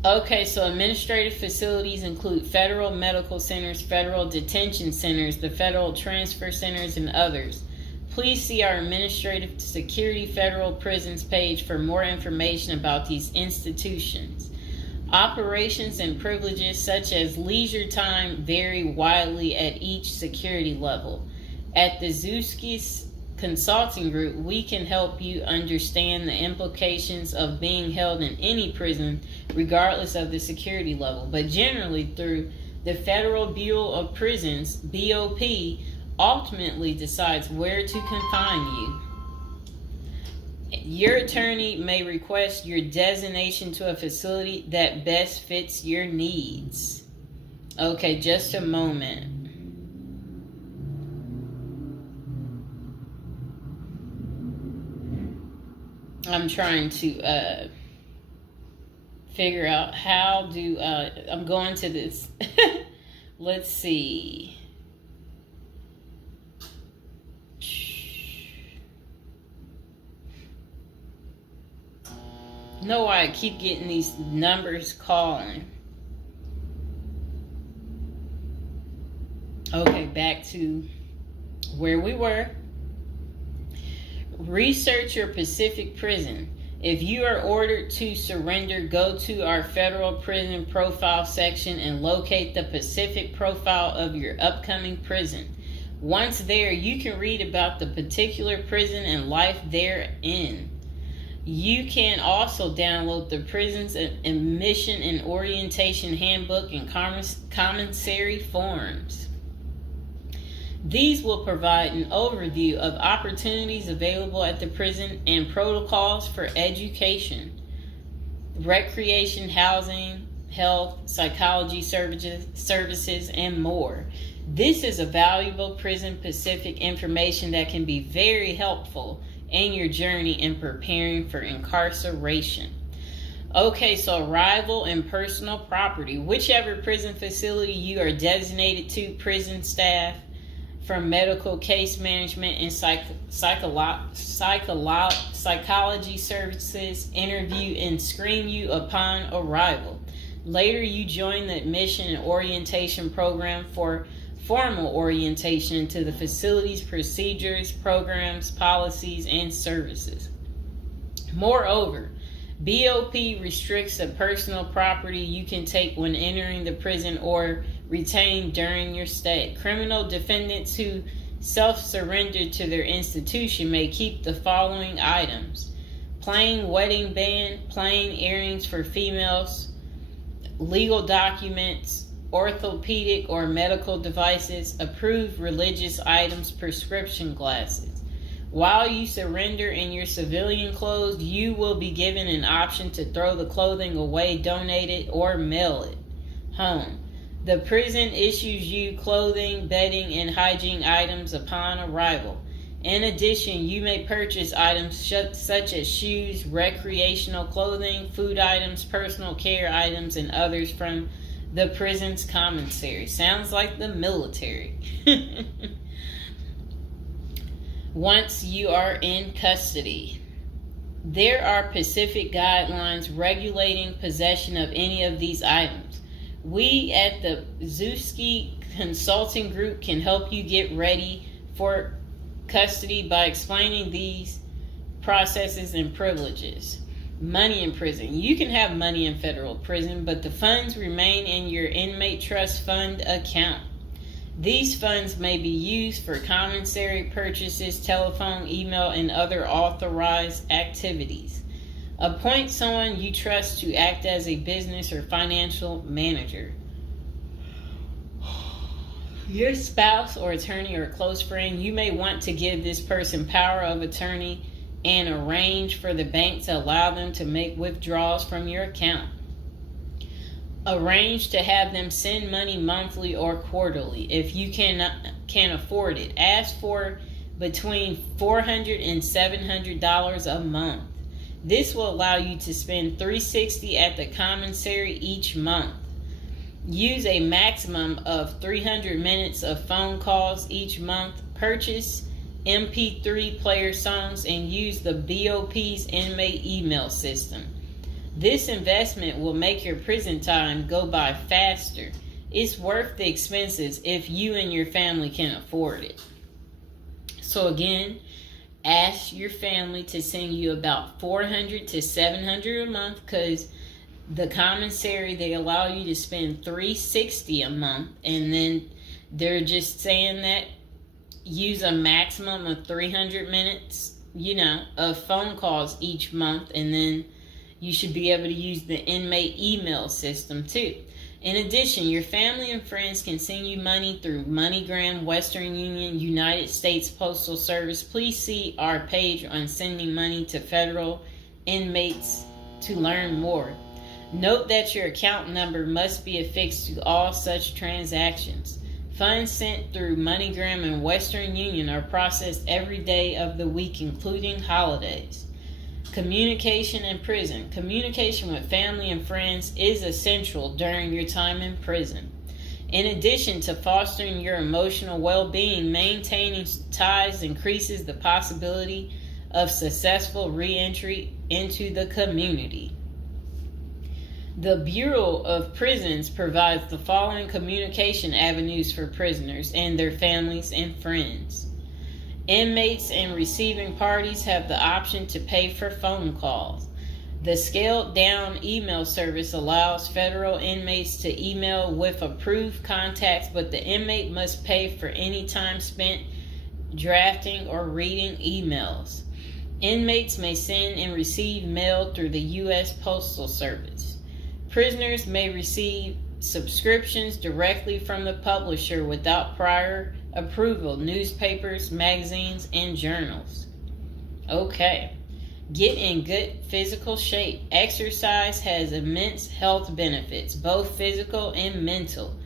Okay, so administrative facilities include federal medical centers, federal detention centers, the federal transfer centers, and others. Please see our Administrative Security Federal Prisons page for more information about these institutions. Operations and privileges such as leisure time vary widely at each security level. At the Zuskis Consulting Group, we can help you understand the implications of being held in any prison, regardless of the security level. But generally, through the Federal Bureau of Prisons, BOP, ultimately decides where to confine you. Your attorney may request your designation to a facility that best fits your needs. Okay, just a moment. I'm trying to figure out how do I'm going to this. Let's see. Know why I keep getting these numbers calling. Okay, back to where we were. Research your Pacific prison. If you are ordered to surrender, go to our federal prison profile section and locate the Pacific profile of your upcoming prison. Once there, you can read about the particular prison and life therein. You can also download the prison's admission and orientation handbook and commissary forms. These will provide an overview of opportunities available at the prison and protocols for education, recreation, housing, health, psychology services, and more. This is a valuable Prison Pacific information that can be very helpful in your journey in preparing for incarceration. Okay, so arrival and personal property. Whichever prison facility you are designated to, prison staff from medical case management and psychology services interview and screen you upon arrival. Later, you join the admission and orientation program for formal orientation into the facility's procedures, programs, policies, and services. Moreover, BOP restricts the personal property you can take when entering the prison or retain during your stay. Criminal defendants who self-surrender to their institution may keep the following items: plain wedding band, plain earrings for females, legal documents, orthopedic or medical devices, approved religious items, prescription glasses. While you surrender in your civilian clothes, you will be given an option to throw the clothing away, donate it, or mail it home. The prison issues you clothing, bedding, and hygiene items upon arrival. In addition, you may purchase items such as shoes, recreational clothing, food items, personal care items, and others from the prison's commissary. Sounds like the military. Once you are in custody, there are specific guidelines regulating possession of any of these items. We at the Zuski Consulting Group can help you get ready for custody by explaining these processes and privileges. Money in prison. You can have money in federal prison, but the funds remain in your inmate trust fund account. These funds may be used for commissary purchases, telephone, email, and other authorized activities. Appoint someone you trust to act as a business or financial manager. Your spouse or attorney or close friend, you may want to give this person power of attorney and arrange for the bank to allow them to make withdrawals from your account. Arrange to have them send money monthly or quarterly if you can afford it. Ask for between $400 and $700 a month. This will allow you to spend $360 at the commissary each month. Use a maximum of 300 minutes of phone calls each month. Purchase MP3 player songs and use the BOP's inmate email system. This investment will make your prison time go by faster. It's worth the expenses if you and your family can afford it. So again, ask your family to send you about $400 to $700 a month, because the commissary, they allow you to spend $360 a month, and then they're just saying that use a maximum of 300 minutes, of phone calls each month, and then you should be able to use the inmate email system too. In addition, your family and friends can send you money through MoneyGram, Western Union, United States Postal Service. Please see our page on sending money to federal inmates to learn more. Note that your account number must be affixed to all such transactions. Funds sent through MoneyGram and Western Union are processed every day of the week, including holidays. Communication in prison. Communication with family and friends is essential during your time in prison. In addition to fostering your emotional well-being, maintaining ties increases the possibility of successful re-entry into the community. The Bureau of Prisons provides the following communication avenues for prisoners and their families and friends. Inmates and receiving parties have the option to pay for phone calls. The scaled-down email service allows federal inmates to email with approved contacts, but the inmate must pay for any time spent drafting or reading emails. Inmates may send and receive mail through the U.S. Postal Service. Prisoners may receive subscriptions directly from the publisher without prior approval, newspapers, magazines, and journals. Okay. Get in good physical shape. Exercise has immense health benefits, both physical and mental.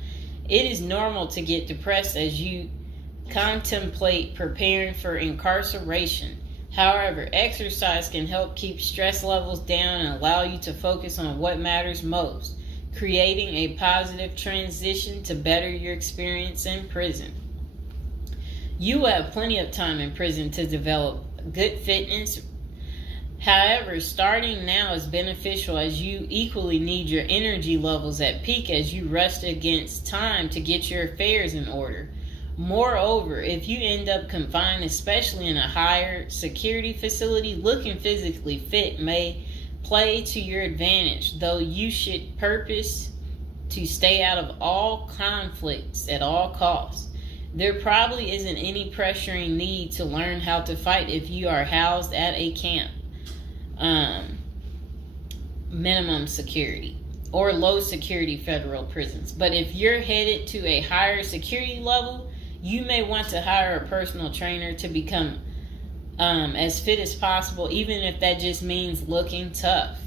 It is normal to get depressed as you contemplate preparing for incarceration. However, exercise can help keep stress levels down and allow you to focus on what matters most, creating a positive transition to better your experience in prison. You will have plenty of time in prison to develop good fitness. However, starting now is beneficial as you equally need your energy levels at peak as you rush against time to get your affairs in order. Moreover, if you end up confined, especially in a higher security facility, looking physically fit may play to your advantage, though you should purpose to stay out of all conflicts at all costs. There probably isn't any pressuring need to learn how to fight if you are housed at a camp, minimum security, or low security federal prisons. But if you're headed to a higher security level, you may want to hire a personal trainer to become as fit as possible, even if that just means looking tough.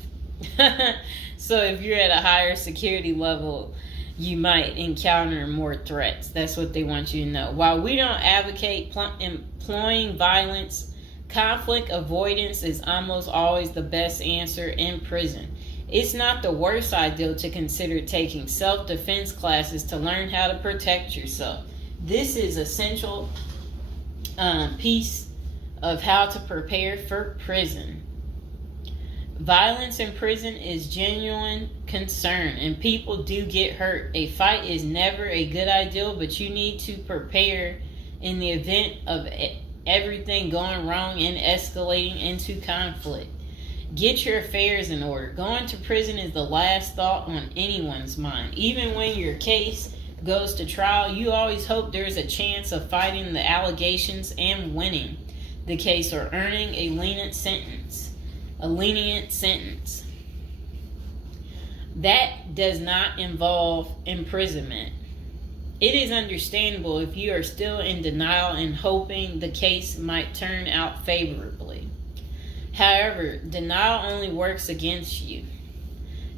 So if you're at a higher security level, you might encounter more threats. That's what they want you to know. While we don't advocate employing violence, conflict avoidance is almost always the best answer in prison. It's not the worst idea to consider taking self-defense classes to learn how to protect yourself. This is essential piece of how to prepare for prison. Violence in prison is genuine concern, and people do get hurt. A fight is never a good idea, but you need to prepare in the event of everything going wrong and escalating into conflict. Get your affairs in order. Going to prison is the last thought on anyone's mind. Even when your case goes to trial, you always hope there's a chance of fighting the allegations and winning the case or earning a lenient sentence. That does not involve imprisonment. It is understandable if you are still in denial and hoping the case might turn out favorably. However, denial only works against you,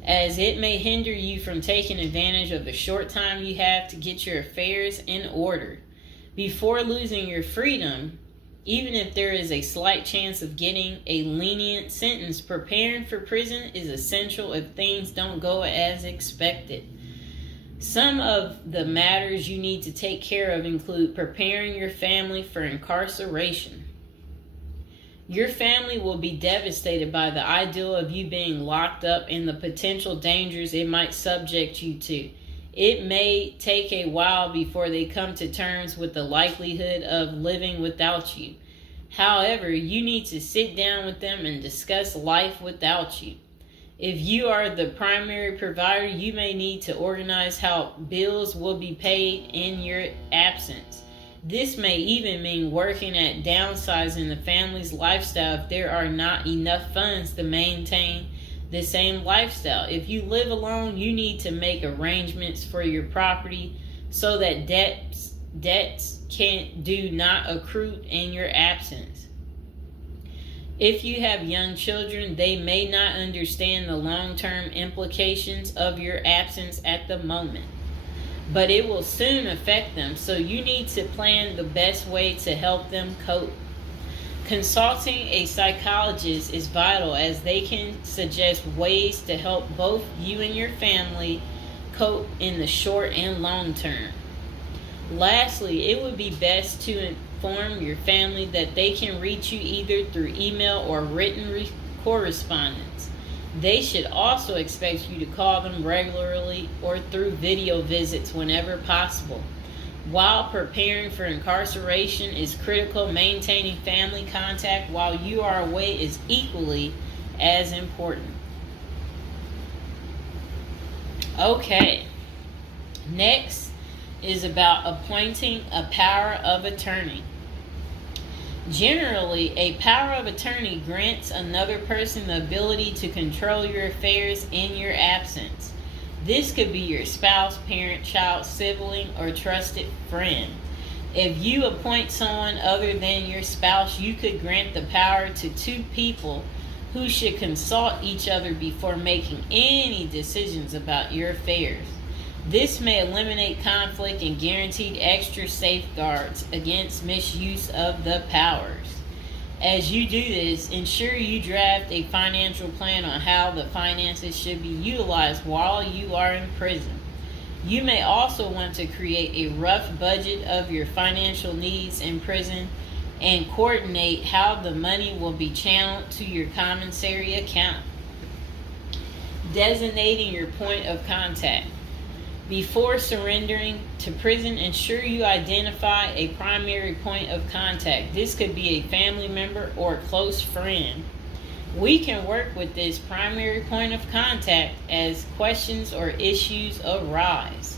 as it may hinder you from taking advantage of the short time you have to get your affairs in order. Before losing your freedom, even if there is a slight chance of getting a lenient sentence, preparing for prison is essential if things don't go as expected. Some of the matters you need to take care of include preparing your family for incarceration. Your family will be devastated by the idea of you being locked up and the potential dangers it might subject you to. It may take a while before they come to terms with the likelihood of living without you. However, you need to sit down with them and discuss life without you. If you are the primary provider, you may need to organize how bills will be paid in your absence. This may even mean working at downsizing the family's lifestyle if there are not enough funds to maintain the same lifestyle. If you live alone, you need to make arrangements for your property so that debts do not accrue in your absence. If you have young children, they may not understand the long-term implications of your absence at the moment, but it will soon affect them, so you need to plan the best way to help them cope. Consulting a psychologist is vital, as they can suggest ways to help both you and your family cope in the short and long term. Lastly, it would be best to inform your family that they can reach you either through email or written correspondence. They should also expect you to call them regularly or through video visits whenever possible. While preparing for incarceration is critical, maintaining family contact while you are away is equally as important. Okay, next is about appointing a power of attorney. Generally, a power of attorney grants another person the ability to control your affairs in your absence. This could be your spouse, parent, child, sibling, or trusted friend. If you appoint someone other than your spouse, you could grant the power to two people who should consult each other before making any decisions about your affairs. This may eliminate conflict and guarantee extra safeguards against misuse of the powers. As you do this, ensure you draft a financial plan on how the finances should be utilized while you are in prison. You may also want to create a rough budget of your financial needs in prison and coordinate how the money will be channeled to your commissary account. Designating your point of contact. Before surrendering to prison, ensure you identify a primary point of contact. This could be a family member or a close friend. We can work with this primary point of contact as questions or issues arise.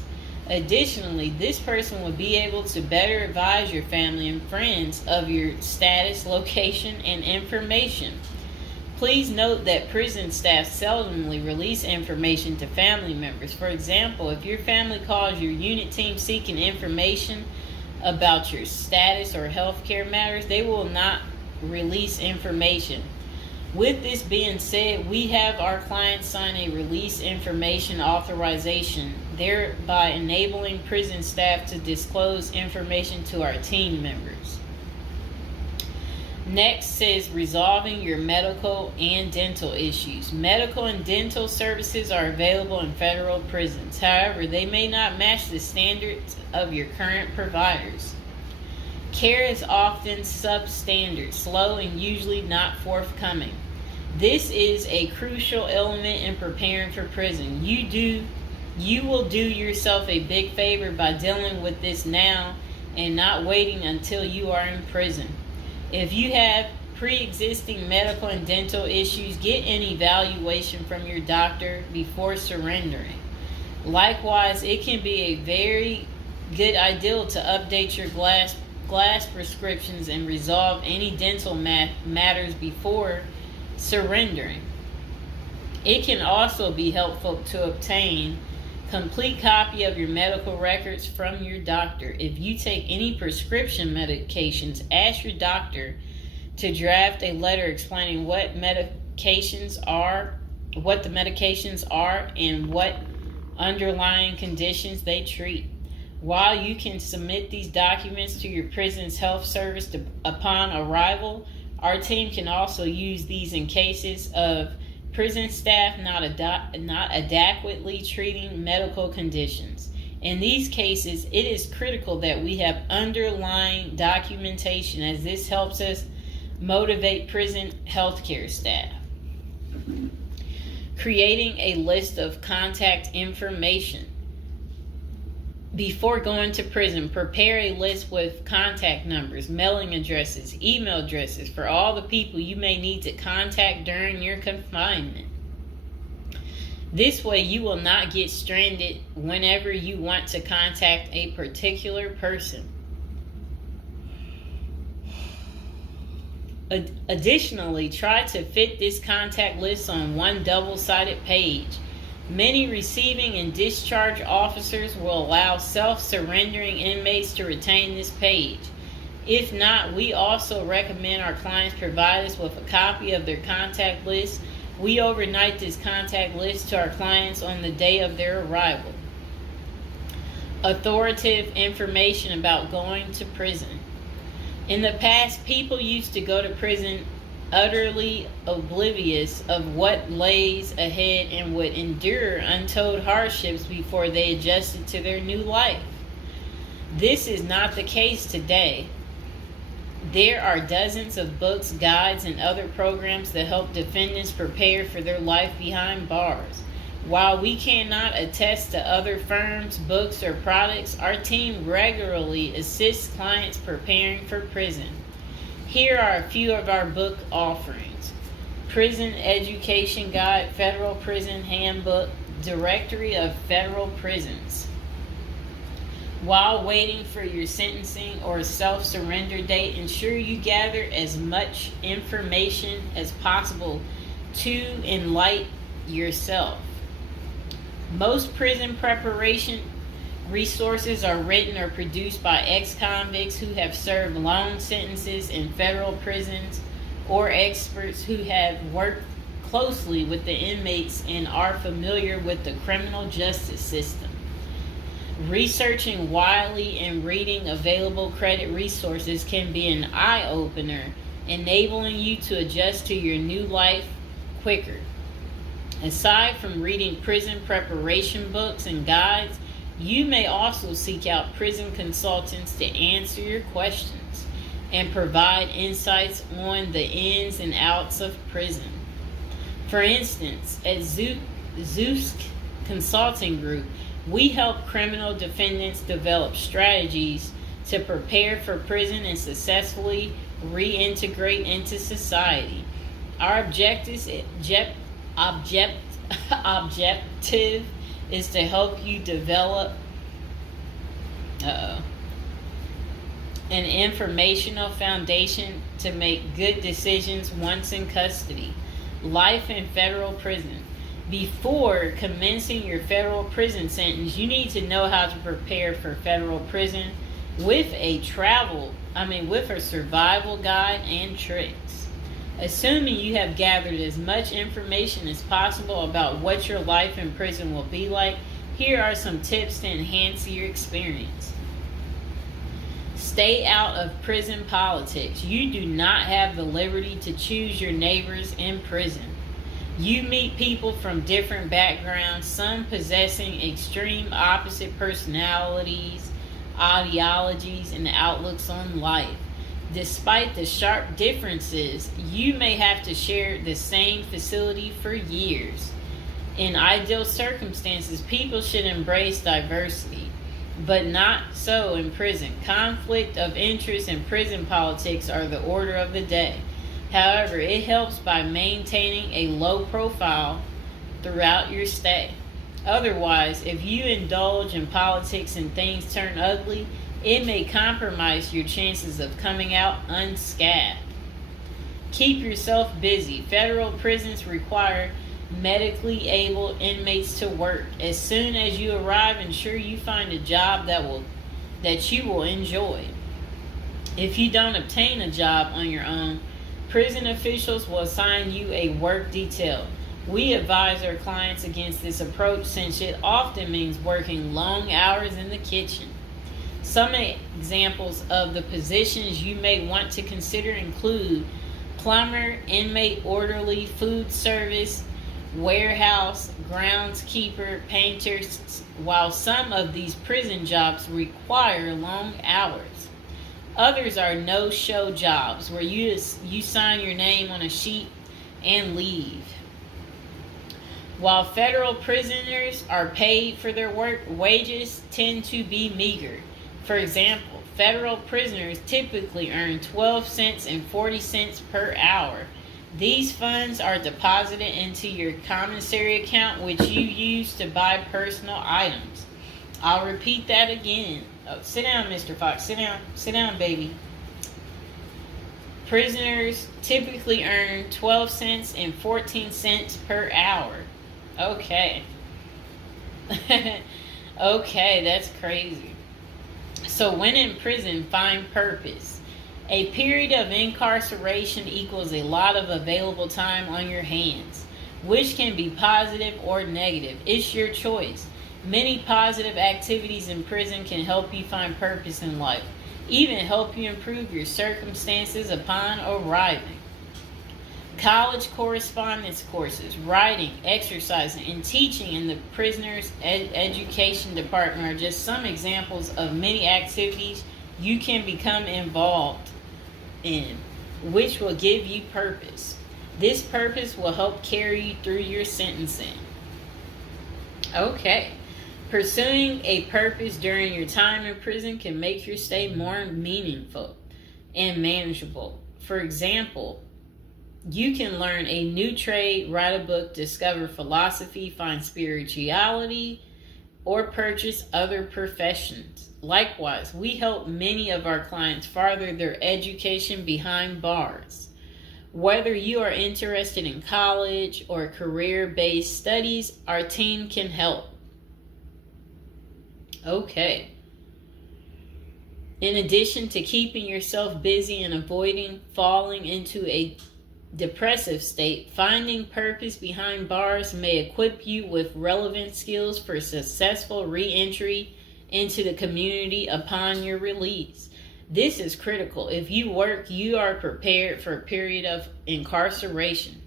Additionally, this will be able to better advise your family and friends of your status, location, and information. Please note that prison staff seldomly release information to family members. For example, if your family calls your unit team seeking information about your status or healthcare matters, they will not release information. With this being said, we have our clients sign a release information authorization, thereby enabling prison staff to disclose information to our team members. Next says resolving your medical and dental issues. Medical and dental services are available in federal prisons. However, they may not match the standards of your current providers. Care is often substandard, slow, and usually not forthcoming. This is a crucial element in preparing for prison. You will do yourself a big favor by dealing with this now and not waiting until you are in prison. If you have pre-existing medical and dental issues, get an evaluation from your doctor before surrendering. Likewise, it can be a very good idea to update your glass prescriptions and resolve any dental matters before surrendering. It can also be helpful to obtain complete copy of your medical records from your doctor. If you take any prescription medications, ask your doctor to draft a letter explaining what the medications are, and what underlying conditions they treat. While you can submit these documents to your prison's health service upon arrival, our team can also use these in cases of prison staff not adequately treating medical conditions. In these cases, it is critical that we have underlying documentation, as this helps us motivate prison healthcare staff. Creating a list of contact information. Before going to prison, prepare a list with contact numbers, mailing addresses, email addresses for all the people you may need to contact during your confinement. This way, you will not get stranded whenever you want to contact a particular person. Additionally, try to fit this contact list on one double-sided page. Many receiving and discharge officers will allow self-surrendering inmates to retain this page. If not, we also recommend our clients provide us with a copy of their contact list. We overnight this contact list to our clients on the day of their arrival. Authoritative information about going to prison. In the past, people used to go to prison utterly oblivious of what lays ahead and would endure untold hardships before they adjusted to their new life. This is not the case today. There are dozens of books, guides, and other programs that help defendants prepare for their life behind bars. While we cannot attest to other firms, books, or products, our team regularly assists clients preparing for prison. Here are a few of our book offerings: Prison Education Guide, Federal Prison Handbook, Directory of Federal Prisons. While waiting for your sentencing or self-surrender date, ensure you gather as much information as possible to enlighten yourself. Most prison preparation resources are written or produced by ex-convicts who have served long sentences in federal prisons, or experts who have worked closely with the inmates and are familiar with the criminal justice system. Researching widely and reading available credit resources can be an eye-opener, enabling you to adjust to your new life quicker. Aside from reading prison preparation books and guides, you may also seek out prison consultants to answer your questions and provide insights on the ins and outs of prison. For instance, at Zeus Consulting Group, we help criminal defendants develop strategies to prepare for prison and successfully reintegrate into society. Our objective is to help you develop an informational foundation to make good decisions once in custody. Life in federal prison. Before commencing your federal prison sentence, you need to know how to prepare for federal prison with a survival guide and tricks. Assuming you have gathered as much information as possible about what your life in prison will be like, here are some tips to enhance your experience. Stay out of prison politics. You do not have the liberty to choose your neighbors in prison. You meet people from different backgrounds, some possessing extreme opposite personalities, ideologies, and outlooks on life. Despite the sharp differences, you may have to share the same facility for years. In ideal circumstances, people should embrace diversity, but not so in prison. Conflict of interest and prison politics are the order of the day. However, it helps by maintaining a low profile throughout your stay. Otherwise, if you indulge in politics and things turn ugly, it may compromise your chances of coming out unscathed. Keep yourself busy. Federal prisons require medically able inmates to work. As soon as you arrive, ensure you find a job that you will enjoy. If you don't obtain a job on your own, prison officials will assign you a work detail. We advise our clients against this approach since it often means working long hours in the kitchen. Some examples of the positions you may want to consider include plumber, inmate orderly, food service, warehouse, groundskeeper, painters, while some of these prison jobs require long hours. Others are no-show jobs where you sign your name on a sheet and leave. While federal prisoners are paid for their work, wages tend to be meager. For example, federal prisoners typically earn 12 cents and 40 cents per hour. These funds are deposited into your commissary account, which you use to buy personal items. I'll repeat that again. Oh, sit down, Mr. Fox. Sit down. Sit down, baby. Prisoners typically earn 12 cents and 14 cents per hour. Okay. Okay, that's crazy. So when in prison, find purpose. A period of incarceration equals a lot of available time on your hands, which can be positive or negative. It's your choice. Many positive activities in prison can help you find purpose in life, even help you improve your circumstances upon arriving. College correspondence courses, writing, exercising, and teaching in the prisoner's education department are just some examples of many activities you can become involved in, which will give you purpose. This purpose will help carry you through your sentencing. Okay. Pursuing a purpose during your time in prison can make your stay more meaningful and manageable. For example, you can learn a new trade, write a book, discover philosophy, find spirituality, or purchase other professions. Likewise, we help many of our clients further their education behind bars. Whether you are interested in college or career-based studies, our team can help. Okay. In addition to keeping yourself busy and avoiding falling into a depressive state, finding purpose behind bars may equip you with relevant skills for successful re-entry into the community upon your release. This is critical. If you work, you are prepared for a period of incarceration.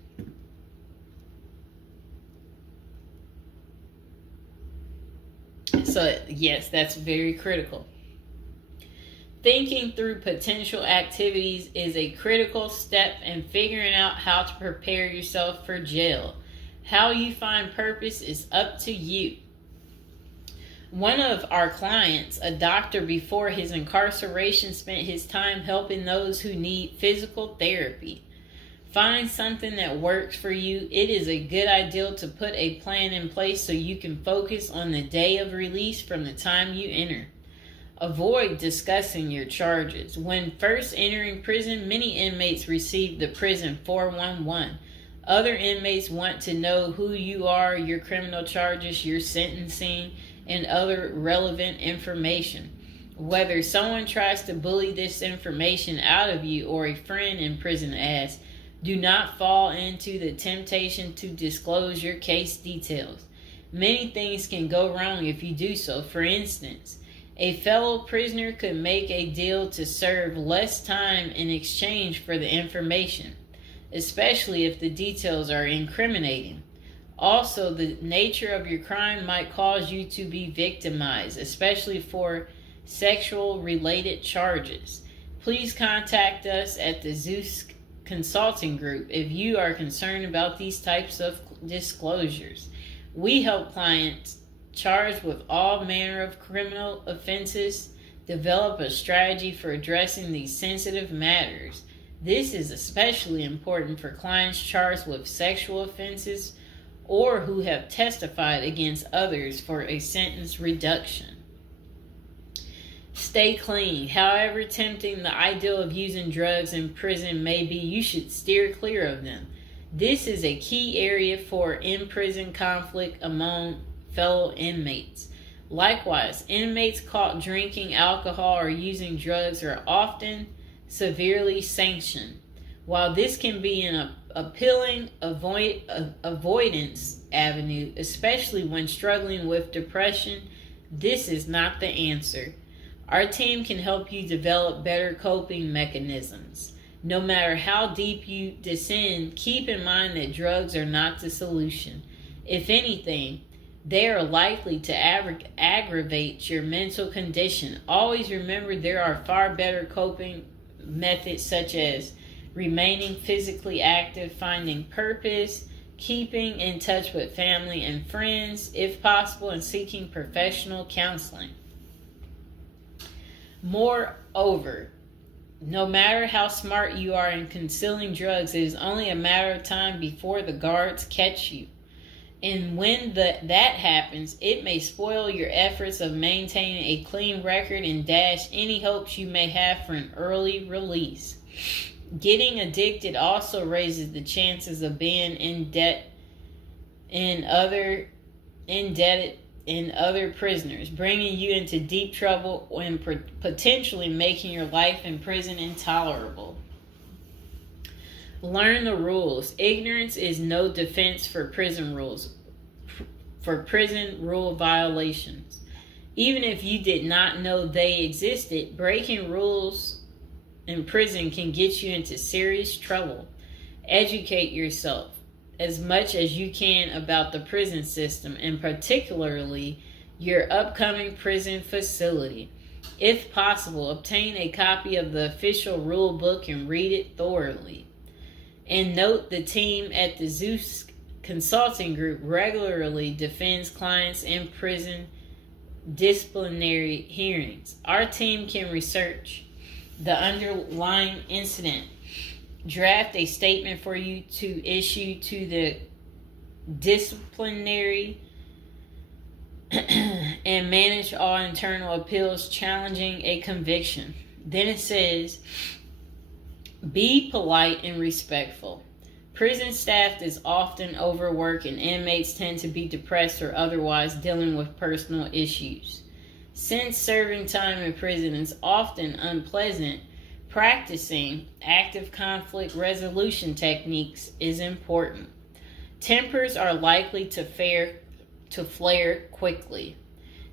So, yes, that's very critical. Thinking through potential activities is a critical step in figuring out how to prepare yourself for jail. How you find purpose is up to you. One of our clients, a doctor before his incarceration, spent his time helping those who need physical therapy. Find something that works for you. It is a good idea to put a plan in place so you can focus on the day of release from the time you enter. Avoid discussing your charges. When first entering prison, many inmates receive the prison 411, Other inmates want to know who you are, your criminal charges, your sentencing, and other relevant information. Whether someone tries to bully this information out of you or a friend in prison asks, do not fall into the temptation to disclose your case details. Many things can go wrong if you do so. For instance, a fellow prisoner could make a deal to serve less time in exchange for the information, especially if the details are incriminating. Also, the nature of your crime might cause you to be victimized, especially for sexual-related charges. Please contact us at the Zeus Consulting Group if you are concerned about these types of disclosures. We help clients charged with all manner of criminal offenses develop a strategy for addressing these sensitive matters. This is especially important for clients charged with sexual offenses or who have testified against others for a sentence reduction. Stay clean. However tempting the ideal of using drugs in prison may be, you should steer clear of them. This is a key area for in-prison conflict among fellow inmates. Likewise, inmates caught drinking alcohol or using drugs are often severely sanctioned. While this can be an appealing avoidance avenue, especially when struggling with depression, this is not the answer. Our team can help you develop better coping mechanisms. No matter how deep you descend, keep in mind that drugs are not the solution. If anything, they are likely to aggravate your mental condition. Always remember there are far better coping methods such as remaining physically active, finding purpose, keeping in touch with family and friends, if possible, and seeking professional counseling. Moreover, no matter how smart you are in concealing drugs, it is only a matter of time before the guards catch you. And when that happens, it may spoil your efforts of maintaining a clean record and dash any hopes you may have for an early release. Getting addicted also raises the chances of being indebted in other prisoners, bringing you into deep trouble and potentially making your life in prison intolerable. Learn the rules. Ignorance is no defense for prison rule violations. Even if you did not know they existed, breaking rules in prison can get you into serious trouble. Educate yourself as much as you can about the prison system, and particularly your upcoming prison facility. If possible, obtain a copy of the official rule book and read it thoroughly. And note, the team at the Zeus Consulting Group regularly defends clients in prison disciplinary hearings. Our team can research the underlying incident, draft a statement for you to issue to the disciplinary and manage all internal appeals challenging a conviction. Then it says, be polite and respectful. Prison staff is often overworked and inmates tend to be depressed or otherwise dealing with personal issues. Since serving time in prison is often unpleasant, practicing active conflict resolution techniques is important. Tempers are likely to flare quickly,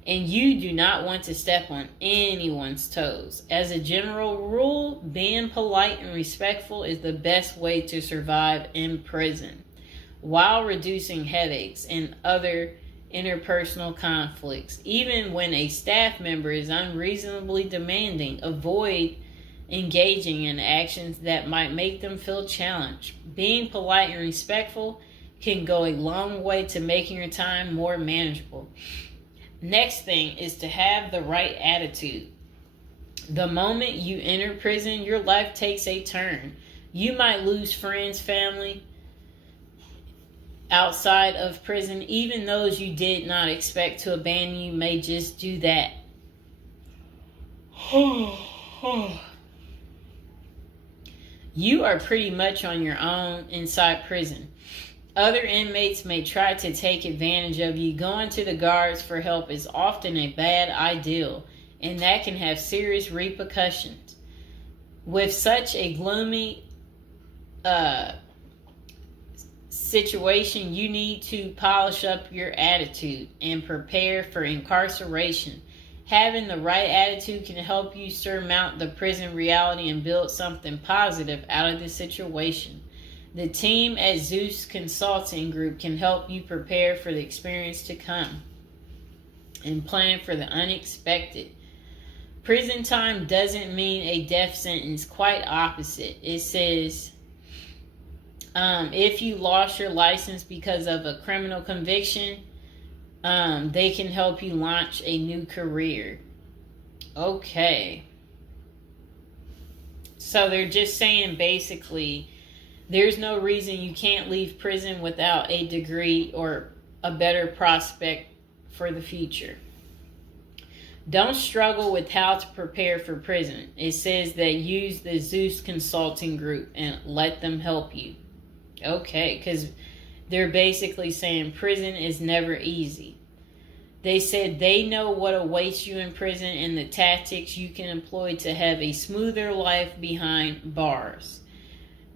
and you do not want to step on anyone's toes. As a general rule, being polite and respectful is the best way to survive in prison, while reducing headaches and other interpersonal conflicts. Even when a staff member is unreasonably demanding, avoid engaging in actions that might make them feel challenged. Being polite and respectful can go a long way to making your time more manageable. Next thing is to have the right attitude. The moment you enter prison, your life takes a turn. You might lose friends, family outside of prison. Even those you did not expect to abandon you may just do that. You are pretty much on your own inside prison. Other inmates may try to take advantage of you. Going to the guards for help is often a bad idea, and that can have serious repercussions. With such a gloomy situation, you need to polish up your attitude and prepare for incarceration. Having the right attitude can help you surmount the prison reality and build something positive out of the situation. The team at Zeus Consulting Group can help you prepare for the experience to come and plan for the unexpected. Prison time doesn't mean a death sentence, quite opposite. It says, if you lost your license because of a criminal conviction, they can help you launch a new career. Okay. So they're just saying basically, there's no reason you can't leave prison without a degree or a better prospect for the future. Don't struggle with how to prepare for prison. It says that use the Zeus Consulting Group and let them help you. Okay, because they're basically saying prison is never easy. They said they know what awaits you in prison and the tactics you can employ to have a smoother life behind bars.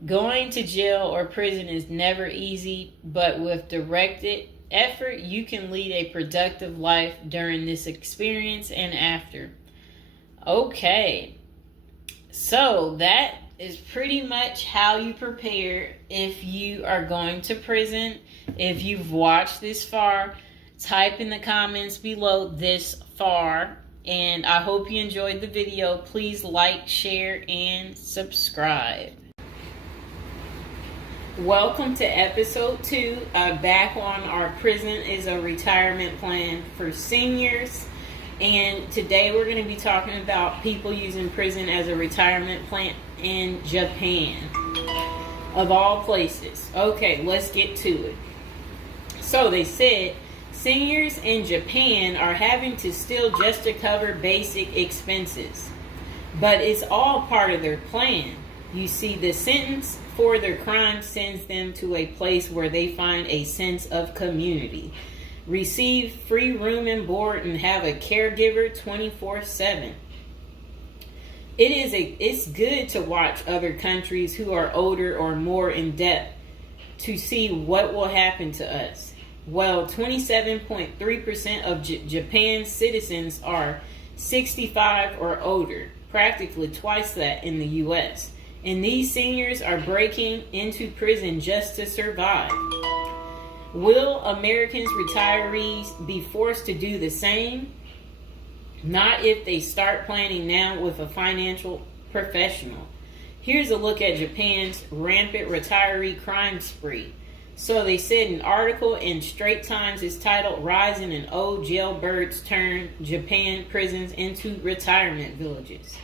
Going to jail or prison is never easy, but with directed effort, you can lead a productive life during this experience and after. Okay, so that is pretty much how you prepare if you are going to prison. If you've watched this far, type in the comments below this far, and I hope you enjoyed the video. Please like, share, and subscribe. Welcome to episode 2, back on our prison is a retirement plan for seniors. And today we're going to be talking about people using prison as a retirement plan in Japan, of all places. Okay, let's get to it. So they said seniors in Japan are having to steal just to cover basic expenses, but it's all part of their plan. You see, the sentence for their crime sends them to a place where they find a sense of community, receive free room and board, and have a caregiver 24/7. It's good to watch other countries who are older or more in depth to see what will happen to us. Well, 27.3% of Japan's citizens are 65 or older, practically twice that in the U.S. And these seniors are breaking into prison just to survive. Will Americans retirees be forced to do the same? Not if they start planning now with a financial professional. Here's a look at Japan's rampant retiree crime spree. So they said an article in Straits Times is titled "Rising in Old Jailbirds Turn Japan Prisons into Retirement Villages."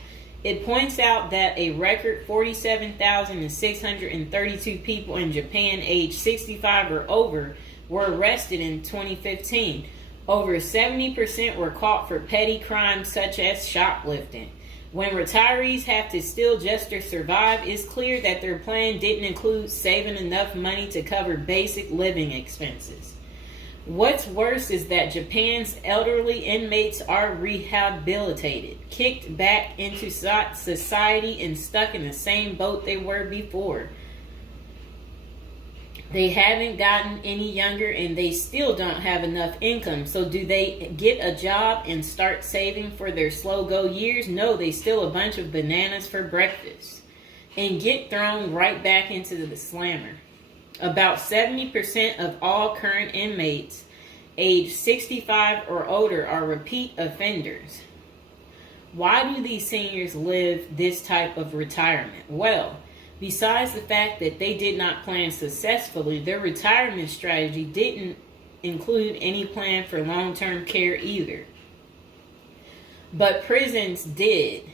It points out that a record 47,632 people in Japan aged 65 or over were arrested in 2015. Over 70% were caught for petty crimes such as shoplifting. When retirees have to steal just to survive, it's clear that their plan didn't include saving enough money to cover basic living expenses. What's worse is that Japan's elderly inmates are rehabilitated, kicked back into society, and stuck in the same boat they were before. They haven't gotten any younger, and they still don't have enough income. So do they get a job and start saving for their slow-go years? No, they steal a bunch of bananas for breakfast and get thrown right back into the slammer. About 70% of all current inmates aged 65 or older are repeat offenders. Why do these seniors live this type of retirement? Well, besides the fact that they did not plan successfully, their retirement strategy didn't include any plan for long-term care either. But prisons did.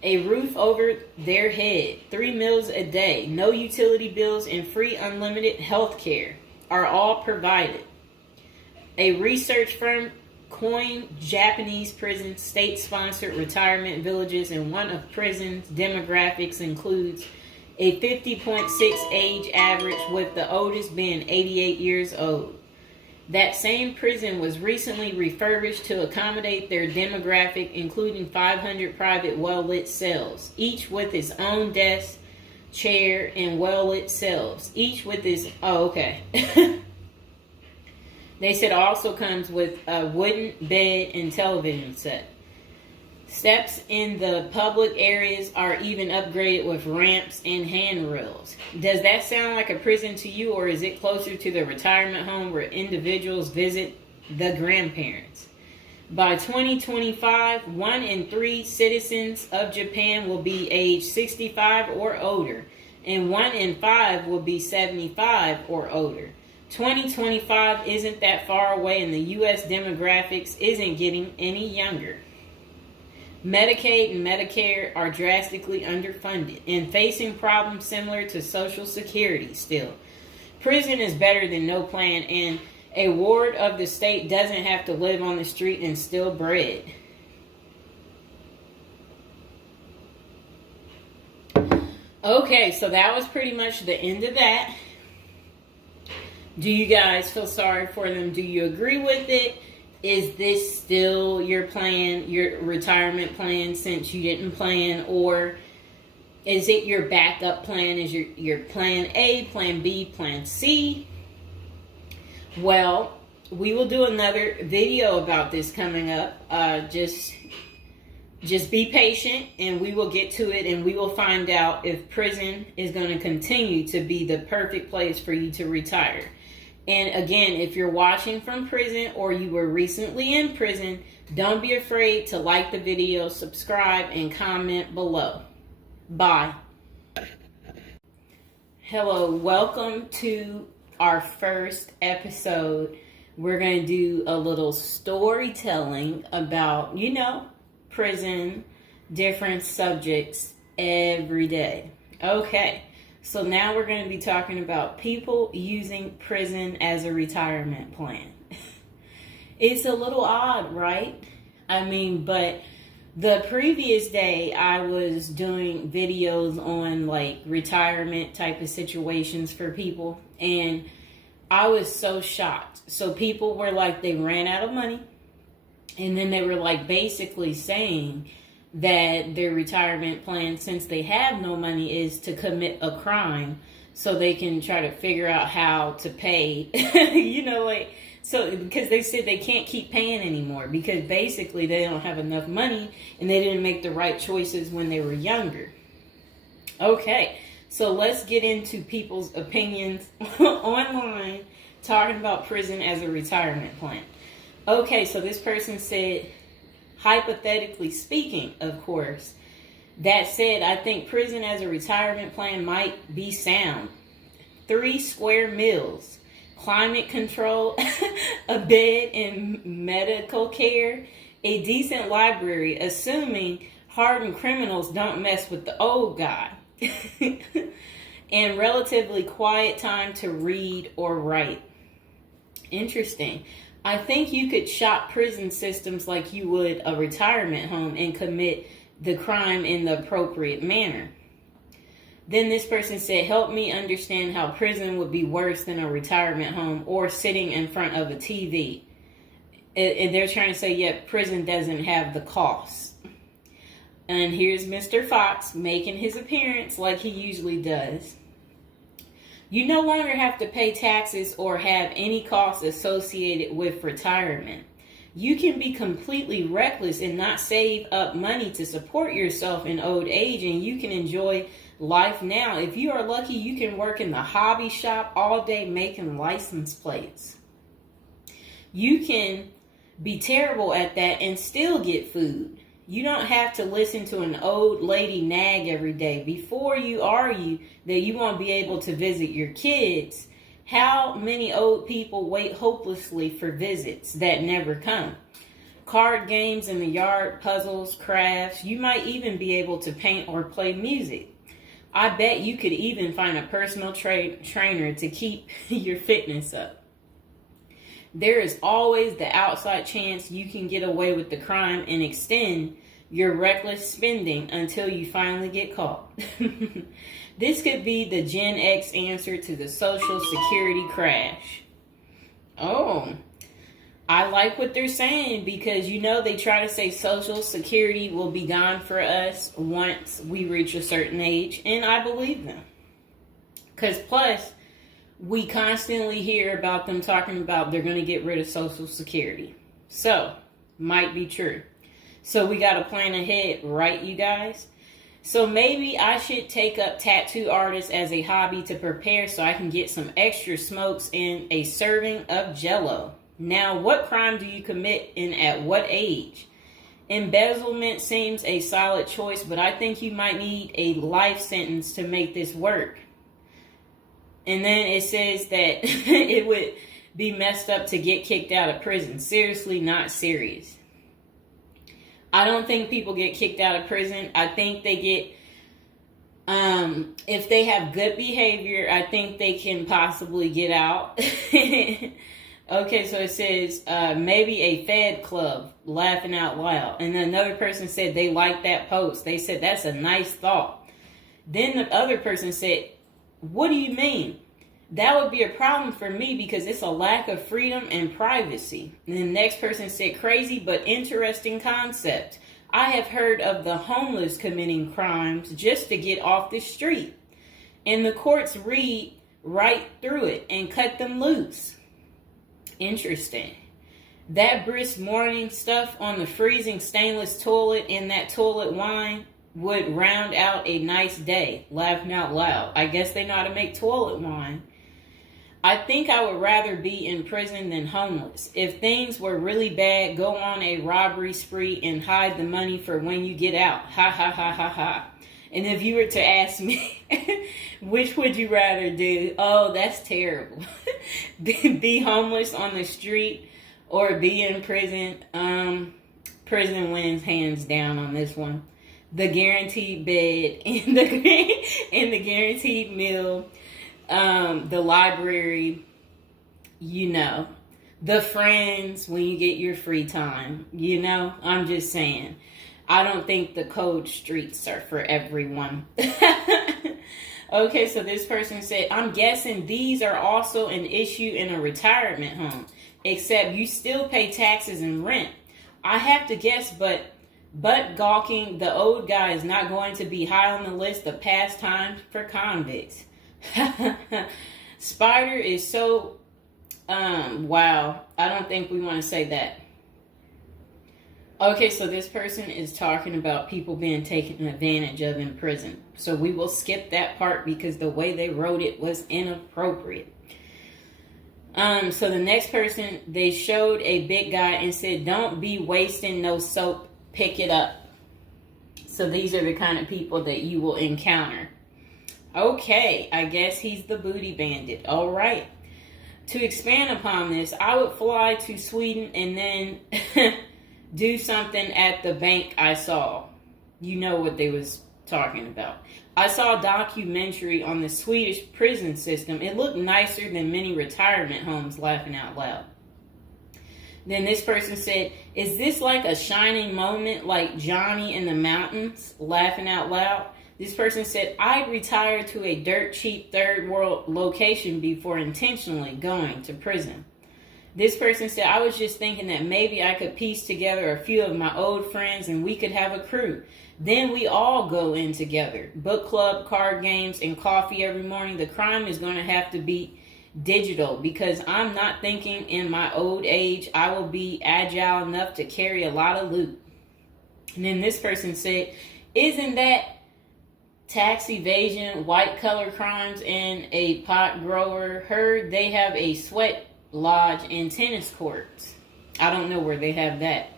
A roof over their head, 3 meals a day, no utility bills, and free unlimited health care are all provided. A research firm coined Japanese prisons state-sponsored retirement villages, and one of prisons' demographics includes a 50.6 age average, with the oldest being 88 years old. That same prison was recently refurbished to accommodate their demographic, including 500 private well-lit cells, each with its own desk, chair, and well-lit cells, each with its... Oh, okay. They said also comes with a wooden bed and television set. Steps in the public areas are even upgraded with ramps and handrails. Does that sound like a prison to you, or is it closer to the retirement home where individuals visit the grandparents? By 2025, 1 in 3 citizens of Japan will be age 65 or older, and 1 in 5 will be 75 or older. 2025 isn't that far away, and the U.S. demographics isn't getting any younger. Medicaid and Medicare are drastically underfunded and facing problems similar to Social Security still. Prison is better than no plan, and a ward of the state doesn't have to live on the street and steal bread. Okay, so that was pretty much the end of that. Do you guys feel sorry for them? Do you agree with it? Is this still your plan, your retirement plan, since you didn't plan? Or is it your backup plan? Is your plan A, plan B, plan C? Well, we will do another video about this coming up. Just be patient, and we will get to it, and we will find out if prison is going to continue to be the perfect place for you to retire. And again, if you're watching from prison or you were recently in prison, don't be afraid to like the video, subscribe, and comment below. Bye. Hello, welcome to our first episode. We're going to do a little storytelling about, prison, different subjects every day. Okay. So now we're going to be talking about people using prison as a retirement plan. It's a little odd, right? But the previous day I was doing videos on like retirement type of situations for people, and I was so shocked. So people were like, they ran out of money, and then they were like basically saying that their retirement plan, since they have no money, is to commit a crime so they can try to figure out how to pay, so because they said they can't keep paying anymore because basically they don't have enough money and they didn't make the right choices when they were younger. Okay, so let's get into people's opinions online talking about prison as a retirement plan. Okay, so this person said, hypothetically speaking, of course. That said, I think prison as a retirement plan might be sound. 3 square meals, climate control, a bed and medical care, a decent library, assuming hardened criminals don't mess with the old guy, and relatively quiet time to read or write. Interesting. I think you could shop prison systems like you would a retirement home and commit the crime in the appropriate manner. Then this person said, help me understand how prison would be worse than a retirement home or sitting in front of a TV. And they're trying to say, yeah, prison doesn't have the costs. And here's Mr. Fox making his appearance like he usually does. You no longer have to pay taxes or have any costs associated with retirement. You can be completely reckless and not save up money to support yourself in old age, and you can enjoy life now. If you are lucky, you can work in the hobby shop all day making license plates. You can be terrible at that and still get food. You don't have to listen to an old lady nag every day. Before you argue that you won't be able to visit your kids, how many old people wait hopelessly for visits that never come? Card games in the yard, puzzles, crafts. You might even be able to paint or play music. I bet you could even find a personal trainer to keep your fitness up. There is always the outside chance you can get away with the crime and extend your reckless spending until you finally get caught. This could be the Gen X answer to the Social Security crash. Oh, I like what they're saying because, they try to say Social Security will be gone for us once we reach a certain age. And I believe them. Because plus, we constantly hear about them talking about they're going to get rid of Social Security. So, might be true. So we got to plan ahead, right, you guys? So maybe I should take up tattoo artists as a hobby to prepare so I can get some extra smokes and a serving of Jell-O. Now, what crime do you commit and at what age? Embezzlement seems a solid choice, but I think you might need a life sentence to make this work. And then it says that it would be messed up to get kicked out of prison. Seriously, not serious. I don't think people get kicked out of prison. I think they get, if they have good behavior, I think they can possibly get out. Okay, so it says maybe a Fed club, laughing out loud. And another person said they liked that post. They said that's a nice thought. Then the other person said, what do you mean? That would be a problem for me because it's a lack of freedom and privacy. And the next person said, crazy but interesting concept. I have heard of the homeless committing crimes just to get off the street. And the courts read right through it and cut them loose. Interesting. That brisk morning stuff on the freezing stainless toilet and that toilet wine would round out a nice day. Laughing out loud. I guess they know how to make toilet wine. I think I would rather be in prison than homeless. If things were really bad, go on a robbery spree and hide the money for when you get out. Ha ha ha ha ha. And if you were to ask me, which would you rather do? Oh, that's terrible. Be homeless on the street or be in prison? Prison wins hands down on this one. The guaranteed bed and the guaranteed meal. The library, the friends when you get your free time, I'm just saying. I don't think the cold streets are for everyone. Okay, so this person said, I'm guessing these are also an issue in a retirement home, except you still pay taxes and rent. I have to guess, but gawking, the old guy is not going to be high on the list of pastimes for convicts. Spider is so wow. I don't think we want to say that. Okay, so this person is talking about people being taken advantage of in prison. So we will skip that part because the way they wrote it was inappropriate. So the next person, they showed a big guy and said, don't be wasting no soap, pick it up. So these are the kind of people that you will encounter. Okay, I guess he's the booty bandit. All right. To expand upon this, I would fly to Sweden and then do something at the bank I saw. You know what they was talking about. I saw a documentary on the Swedish prison system. It looked nicer than many retirement homes, laughing out loud. Then this person said, is this like a shining moment like Johnny in the Mountains, laughing out loud? This person said, I'd retire to a dirt cheap third world location before intentionally going to prison. This person said, I was just thinking that maybe I could piece together a few of my old friends and we could have a crew. Then we all go in together. Book club, card games, and coffee every morning. The crime is going to have to be digital because I'm not thinking in my old age I will be agile enough to carry a lot of loot. And then this person said, isn't that tax evasion, white collar crimes, and a pot grower? Heard they have a sweat lodge and tennis courts. I don't know where they have that.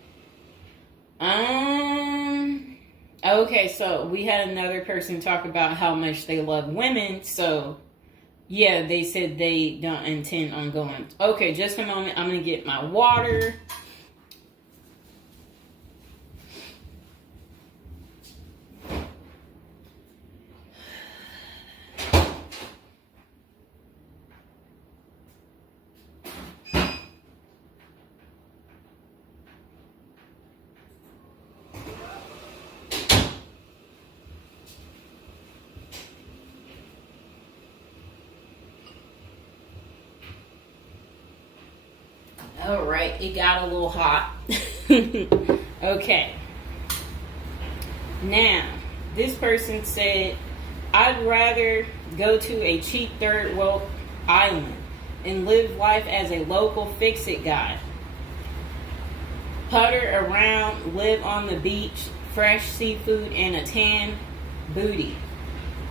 Okay, so we had another person talk about how much they love women. So yeah, they said they don't intend on going. Okay, just a moment. I'm gonna get my water. All right, it got a little hot. Okay. Now, this person said, I'd rather go to a cheap third world island and live life as a local fix-it guy. Putter around, live on the beach, fresh seafood, and a tan booty.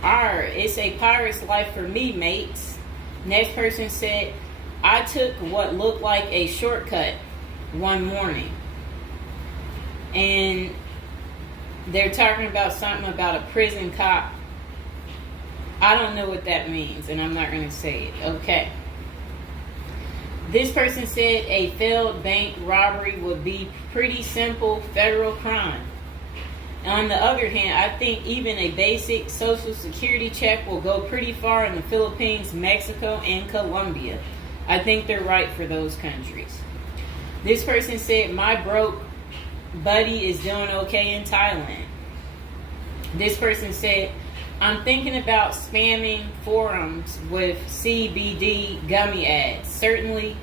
It's a pirate's life for me, mates. Next person said, I took what looked like a shortcut one morning. And they're talking about something about a prison cop. I don't know what that means, and I'm not going to say it. Okay. This person said a failed bank robbery would be pretty simple federal crime. On the other hand, I think even a basic social security check will go pretty far in the Philippines, Mexico, and Colombia. I think they're right for those countries. This person said, my broke buddy is doing okay in Thailand. This person said, I'm thinking about spamming forums with CBD gummy ads. Certainly,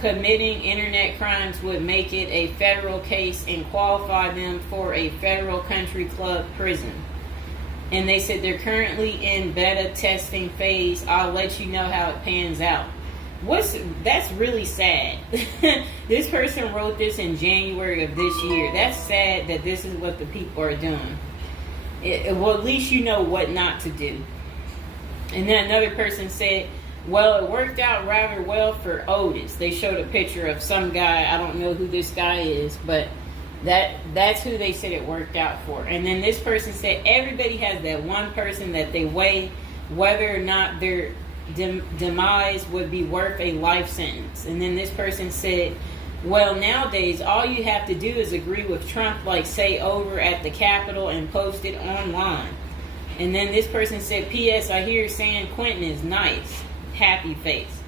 committing internet crimes would make it a federal case and qualify them for a federal country club prison. And they said they're currently in beta testing phase. I'll let you know how it pans out. That's really sad. This person wrote this in January of this year. That's sad that this is what the people are doing. Well, at least you know what not to do. And then another person said, well, it worked out rather well for Otis. They showed a picture of some guy. I don't know who this guy is, but that's who they said it worked out for. And then this person said everybody has that one person that they weigh whether or not their demise would be worth a life sentence. And then this person said, well, nowadays, all you have to do is agree with Trump, like say over at the Capitol and post it online. And then this person said, P.S. I hear San Quentin is nice. Happy face.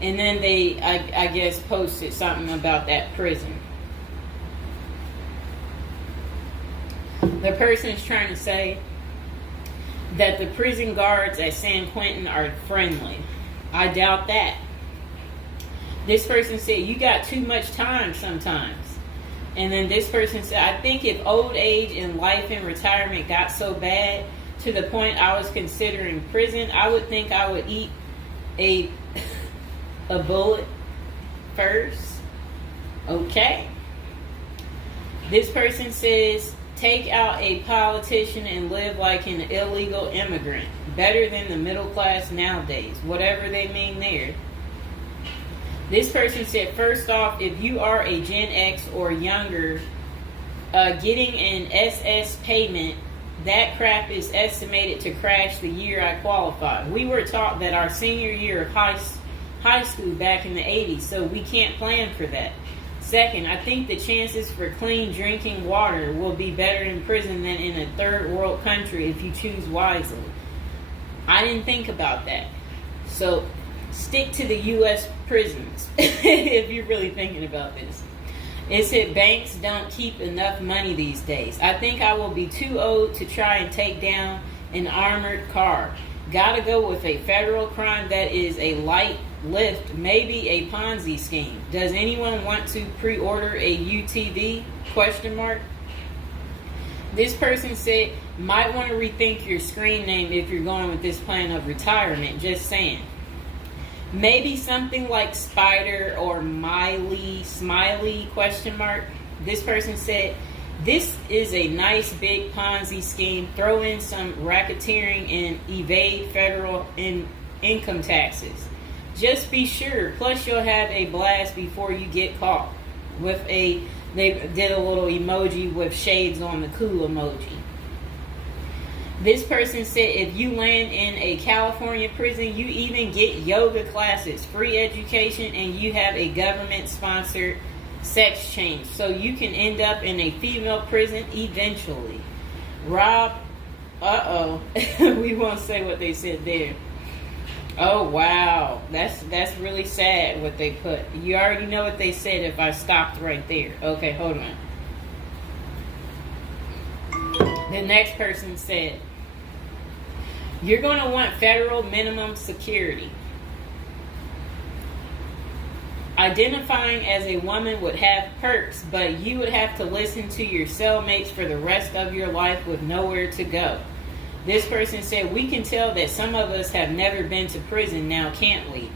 And then they, I guess, posted something about that prison. The person is trying to say that the prison guards at San Quentin are friendly. I doubt that. This person said, you got too much time sometimes. And then this person said, I think if old age and life in retirement got so bad to the point I was considering prison, I would think I would eat a bullet first. Okay. This person says, take out a politician and live like an illegal immigrant. Better than the middle class nowadays. Whatever they mean there. This person said, first off, if you are a Gen X or younger, getting an SS payment, that crap is estimated to crash the year I qualified. We were taught that our senior year of high school back in the 80s, so we can't plan for that. Second, I think the chances for clean drinking water will be better in prison than in a third world country if you choose wisely. I didn't think about that. So stick to the U.S. prisons if you're really thinking about this. It said banks don't keep enough money these days. I think I will be too old to try and take down an armored car. Gotta go with a federal crime that is a light lift, maybe a Ponzi scheme. Does anyone want to pre-order a UTV? Question mark. This person said, might want to rethink your screen name if you're going with this plan of retirement. Just saying. Maybe something like Spider or Smiley, question mark. This person said, this is a nice big Ponzi scheme. Throw in some racketeering and evade federal income taxes. Just be sure. Plus you'll have a blast before you get caught. They did a little emoji with shades on the cool emoji. This person said if you land in a California prison, you even get yoga classes, free education, and you have a government-sponsored sex change. So you can end up in a female prison eventually. Rob, we won't say what they said there. Oh, wow. That's really sad what they put. You already know what they said if I stopped right there. Okay, hold on. The next person said, you're going to want federal minimum security. Identifying as a woman would have perks, but you would have to listen to your cellmates for the rest of your life with nowhere to go. This person said, we can tell that some of us have never been to prison now, can't we?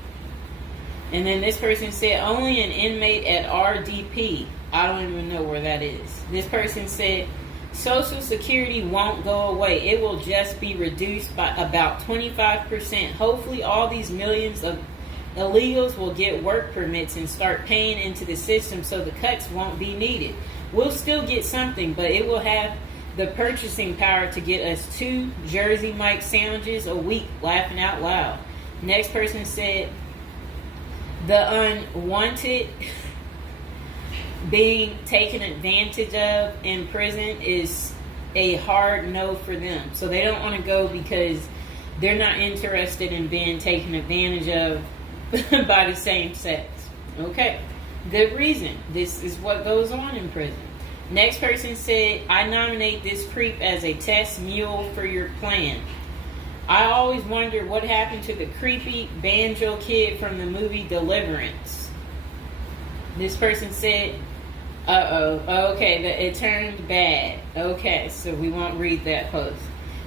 And then this person said, only an inmate at RDP. I don't even know where that is. This person said, Social Security won't go away. It will just be reduced by about 25%. Hopefully all these millions of illegals will get work permits and start paying into the system so the cuts won't be needed. We'll still get something, but it will have the purchasing power to get us 2 Jersey Mike sandwiches a week, laughing out loud. Next person said, the unwanted being taken advantage of in prison is a hard no for them. So they don't want to go because they're not interested in being taken advantage of by the same sex. Okay, good reason. This is what goes on in prison. Next person said, I nominate this creep as a test mule for your plan. I always wonder what happened to the creepy banjo kid from the movie Deliverance. This person said, okay, it turned bad. Okay, so we won't read that post.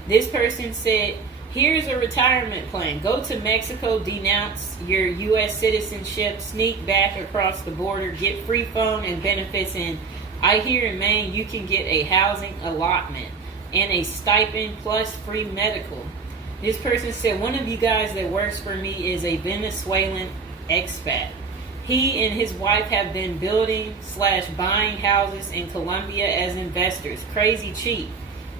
This person said, here's a retirement plan. Go to Mexico, denounce your U.S. citizenship, sneak back across the border, get free phone and benefits, and I hear in Maine you can get a housing allotment and a stipend plus free medical. This person said, one of you guys that works for me is a Venezuelan expat. He and his wife have been building/buying houses in Colombia as investors. Crazy cheap.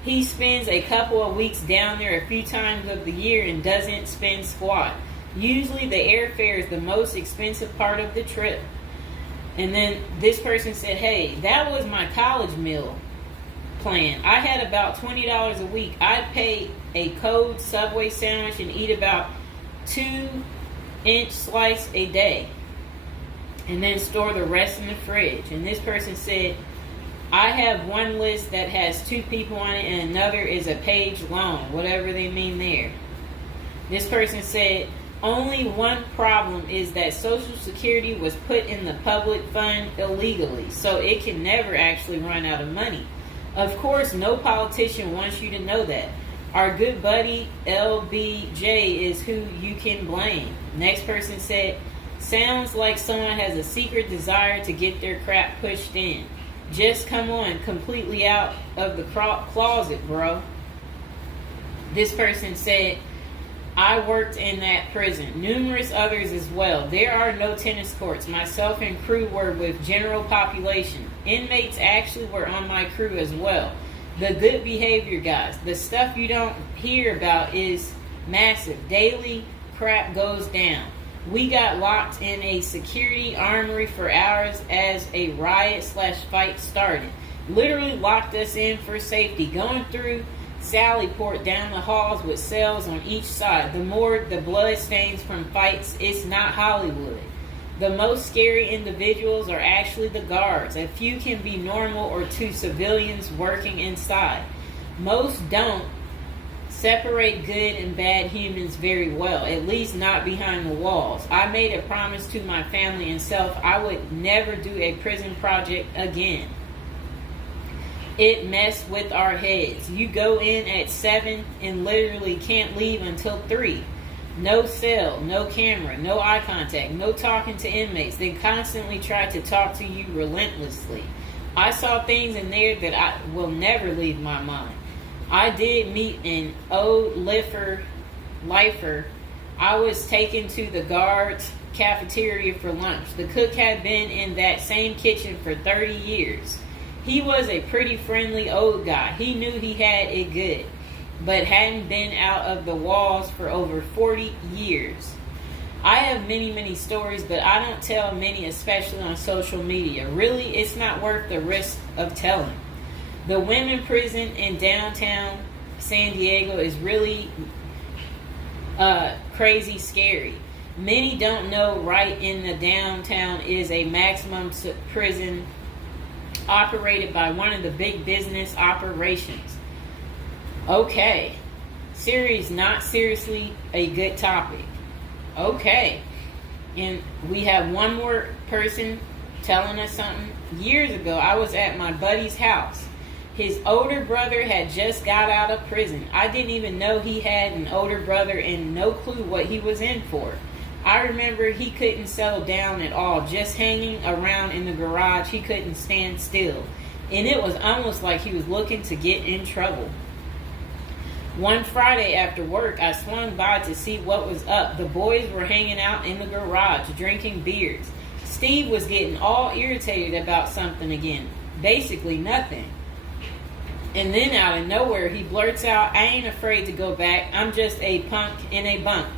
He spends a couple of weeks down there a few times of the year and doesn't spend squat. Usually the airfare is the most expensive part of the trip. And then this person said, hey, that was my college meal plan. I had about $20 a week. I'd pay a cold Subway sandwich and eat about 2-inch slice a day. And then store the rest in the fridge. And this person said, I have one list that has 2 people on it and another is a page long, whatever they mean there. This person said, only one problem is that Social Security was put in the public fund illegally, so it can never actually run out of money. Of course, no politician wants you to know that. Our good buddy LBJ is who you can blame. Next person said, sounds like someone has a secret desire to get their crap pushed in. Just come on, completely out of the closet, bro. This person said, I worked in that prison. Numerous others as well. There are no tennis courts. Myself and crew were with general population. Inmates actually were on my crew as well. The good behavior guys. The stuff you don't hear about is massive. Daily crap goes down. We got locked in a security armory for hours as a riot/fight started. Literally locked us in for safety. Going through Sallyport down the halls with cells on each side. The more the blood stains from fights, it's not Hollywood. The most scary individuals are actually the guards. A few can be normal or 2 civilians working inside. Most don't separate good and bad humans very well, at least not behind the walls. I made a promise to my family and self I would never do a prison project again. It messed with our heads. You go in at 7 and literally can't leave until 3. No cell, no camera, no eye contact, no talking to inmates. They constantly try to talk to you relentlessly. I saw things in there that I will never leave my mind. I did meet an old lifer. I was taken to the guards' cafeteria for lunch. The cook had been in that same kitchen for 30 years. He was a pretty friendly old guy. He knew he had it good, but hadn't been out of the walls for over 40 years. I have many stories, but I don't tell many, especially on social media. Really, it's not worth the risk of telling. The women prison in downtown San Diego is really crazy scary. Many don't know right in the downtown is a maximum prison operated by one of the big business operations. Okay. Series not seriously a good topic. Okay. And we have one more person telling us something. Years ago, I was at my buddy's house. His older brother had just got out of prison. I didn't even know he had an older brother and no clue what he was in for. I remember he couldn't settle down at all, just hanging around in the garage. He couldn't stand still. And it was almost like he was looking to get in trouble. One Friday after work, I swung by to see what was up. The boys were hanging out in the garage, drinking beers. Steve was getting all irritated about something again. Basically nothing. And then out of nowhere, he blurts out, "I ain't afraid to go back. I'm just a punk in a bunk."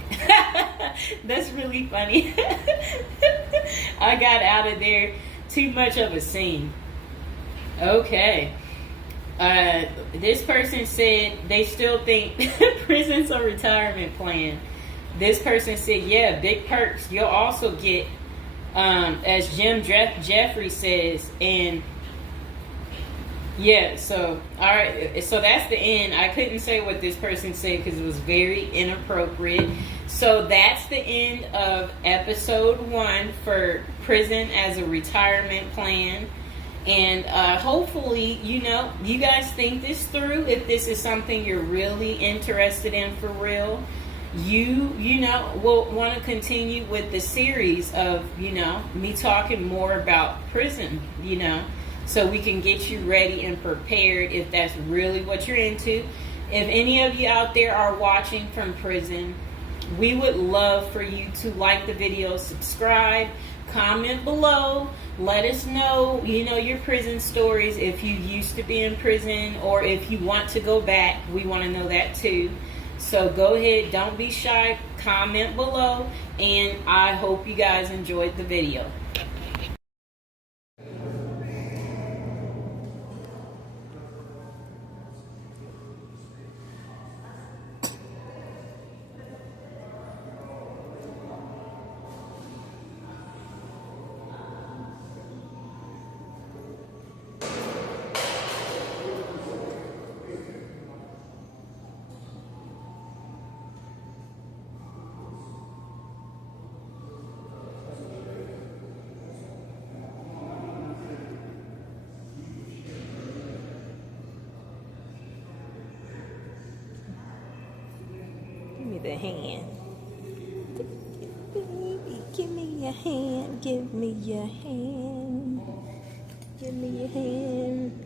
That's really funny. I got out of there. Too much of a scene. Okay. This person said they still think prison's a retirement plan. This person said, yeah, big perks. You'll also get, as Jim Jeffrey says, and yeah, so, all right, so that's the end. I couldn't say what this person said because it was very inappropriate. So that's the end of episode 1 for prison as a retirement plan. And hopefully, you guys think this through. If this is something you're really interested in for real, you will want to continue with the series of, me talking more about prison, so we can get you ready and prepared if that's really what you're into. If any of you out there are watching from prison, we would love for you to like the video, subscribe, comment below, let us know, your prison stories. If you used to be in prison or if you want to go back, we want to know that too. So go ahead, don't be shy, comment below, and I hope you guys enjoyed the video. Give me the hand. Baby, give me your hand. Give me your hand. Give me your hand.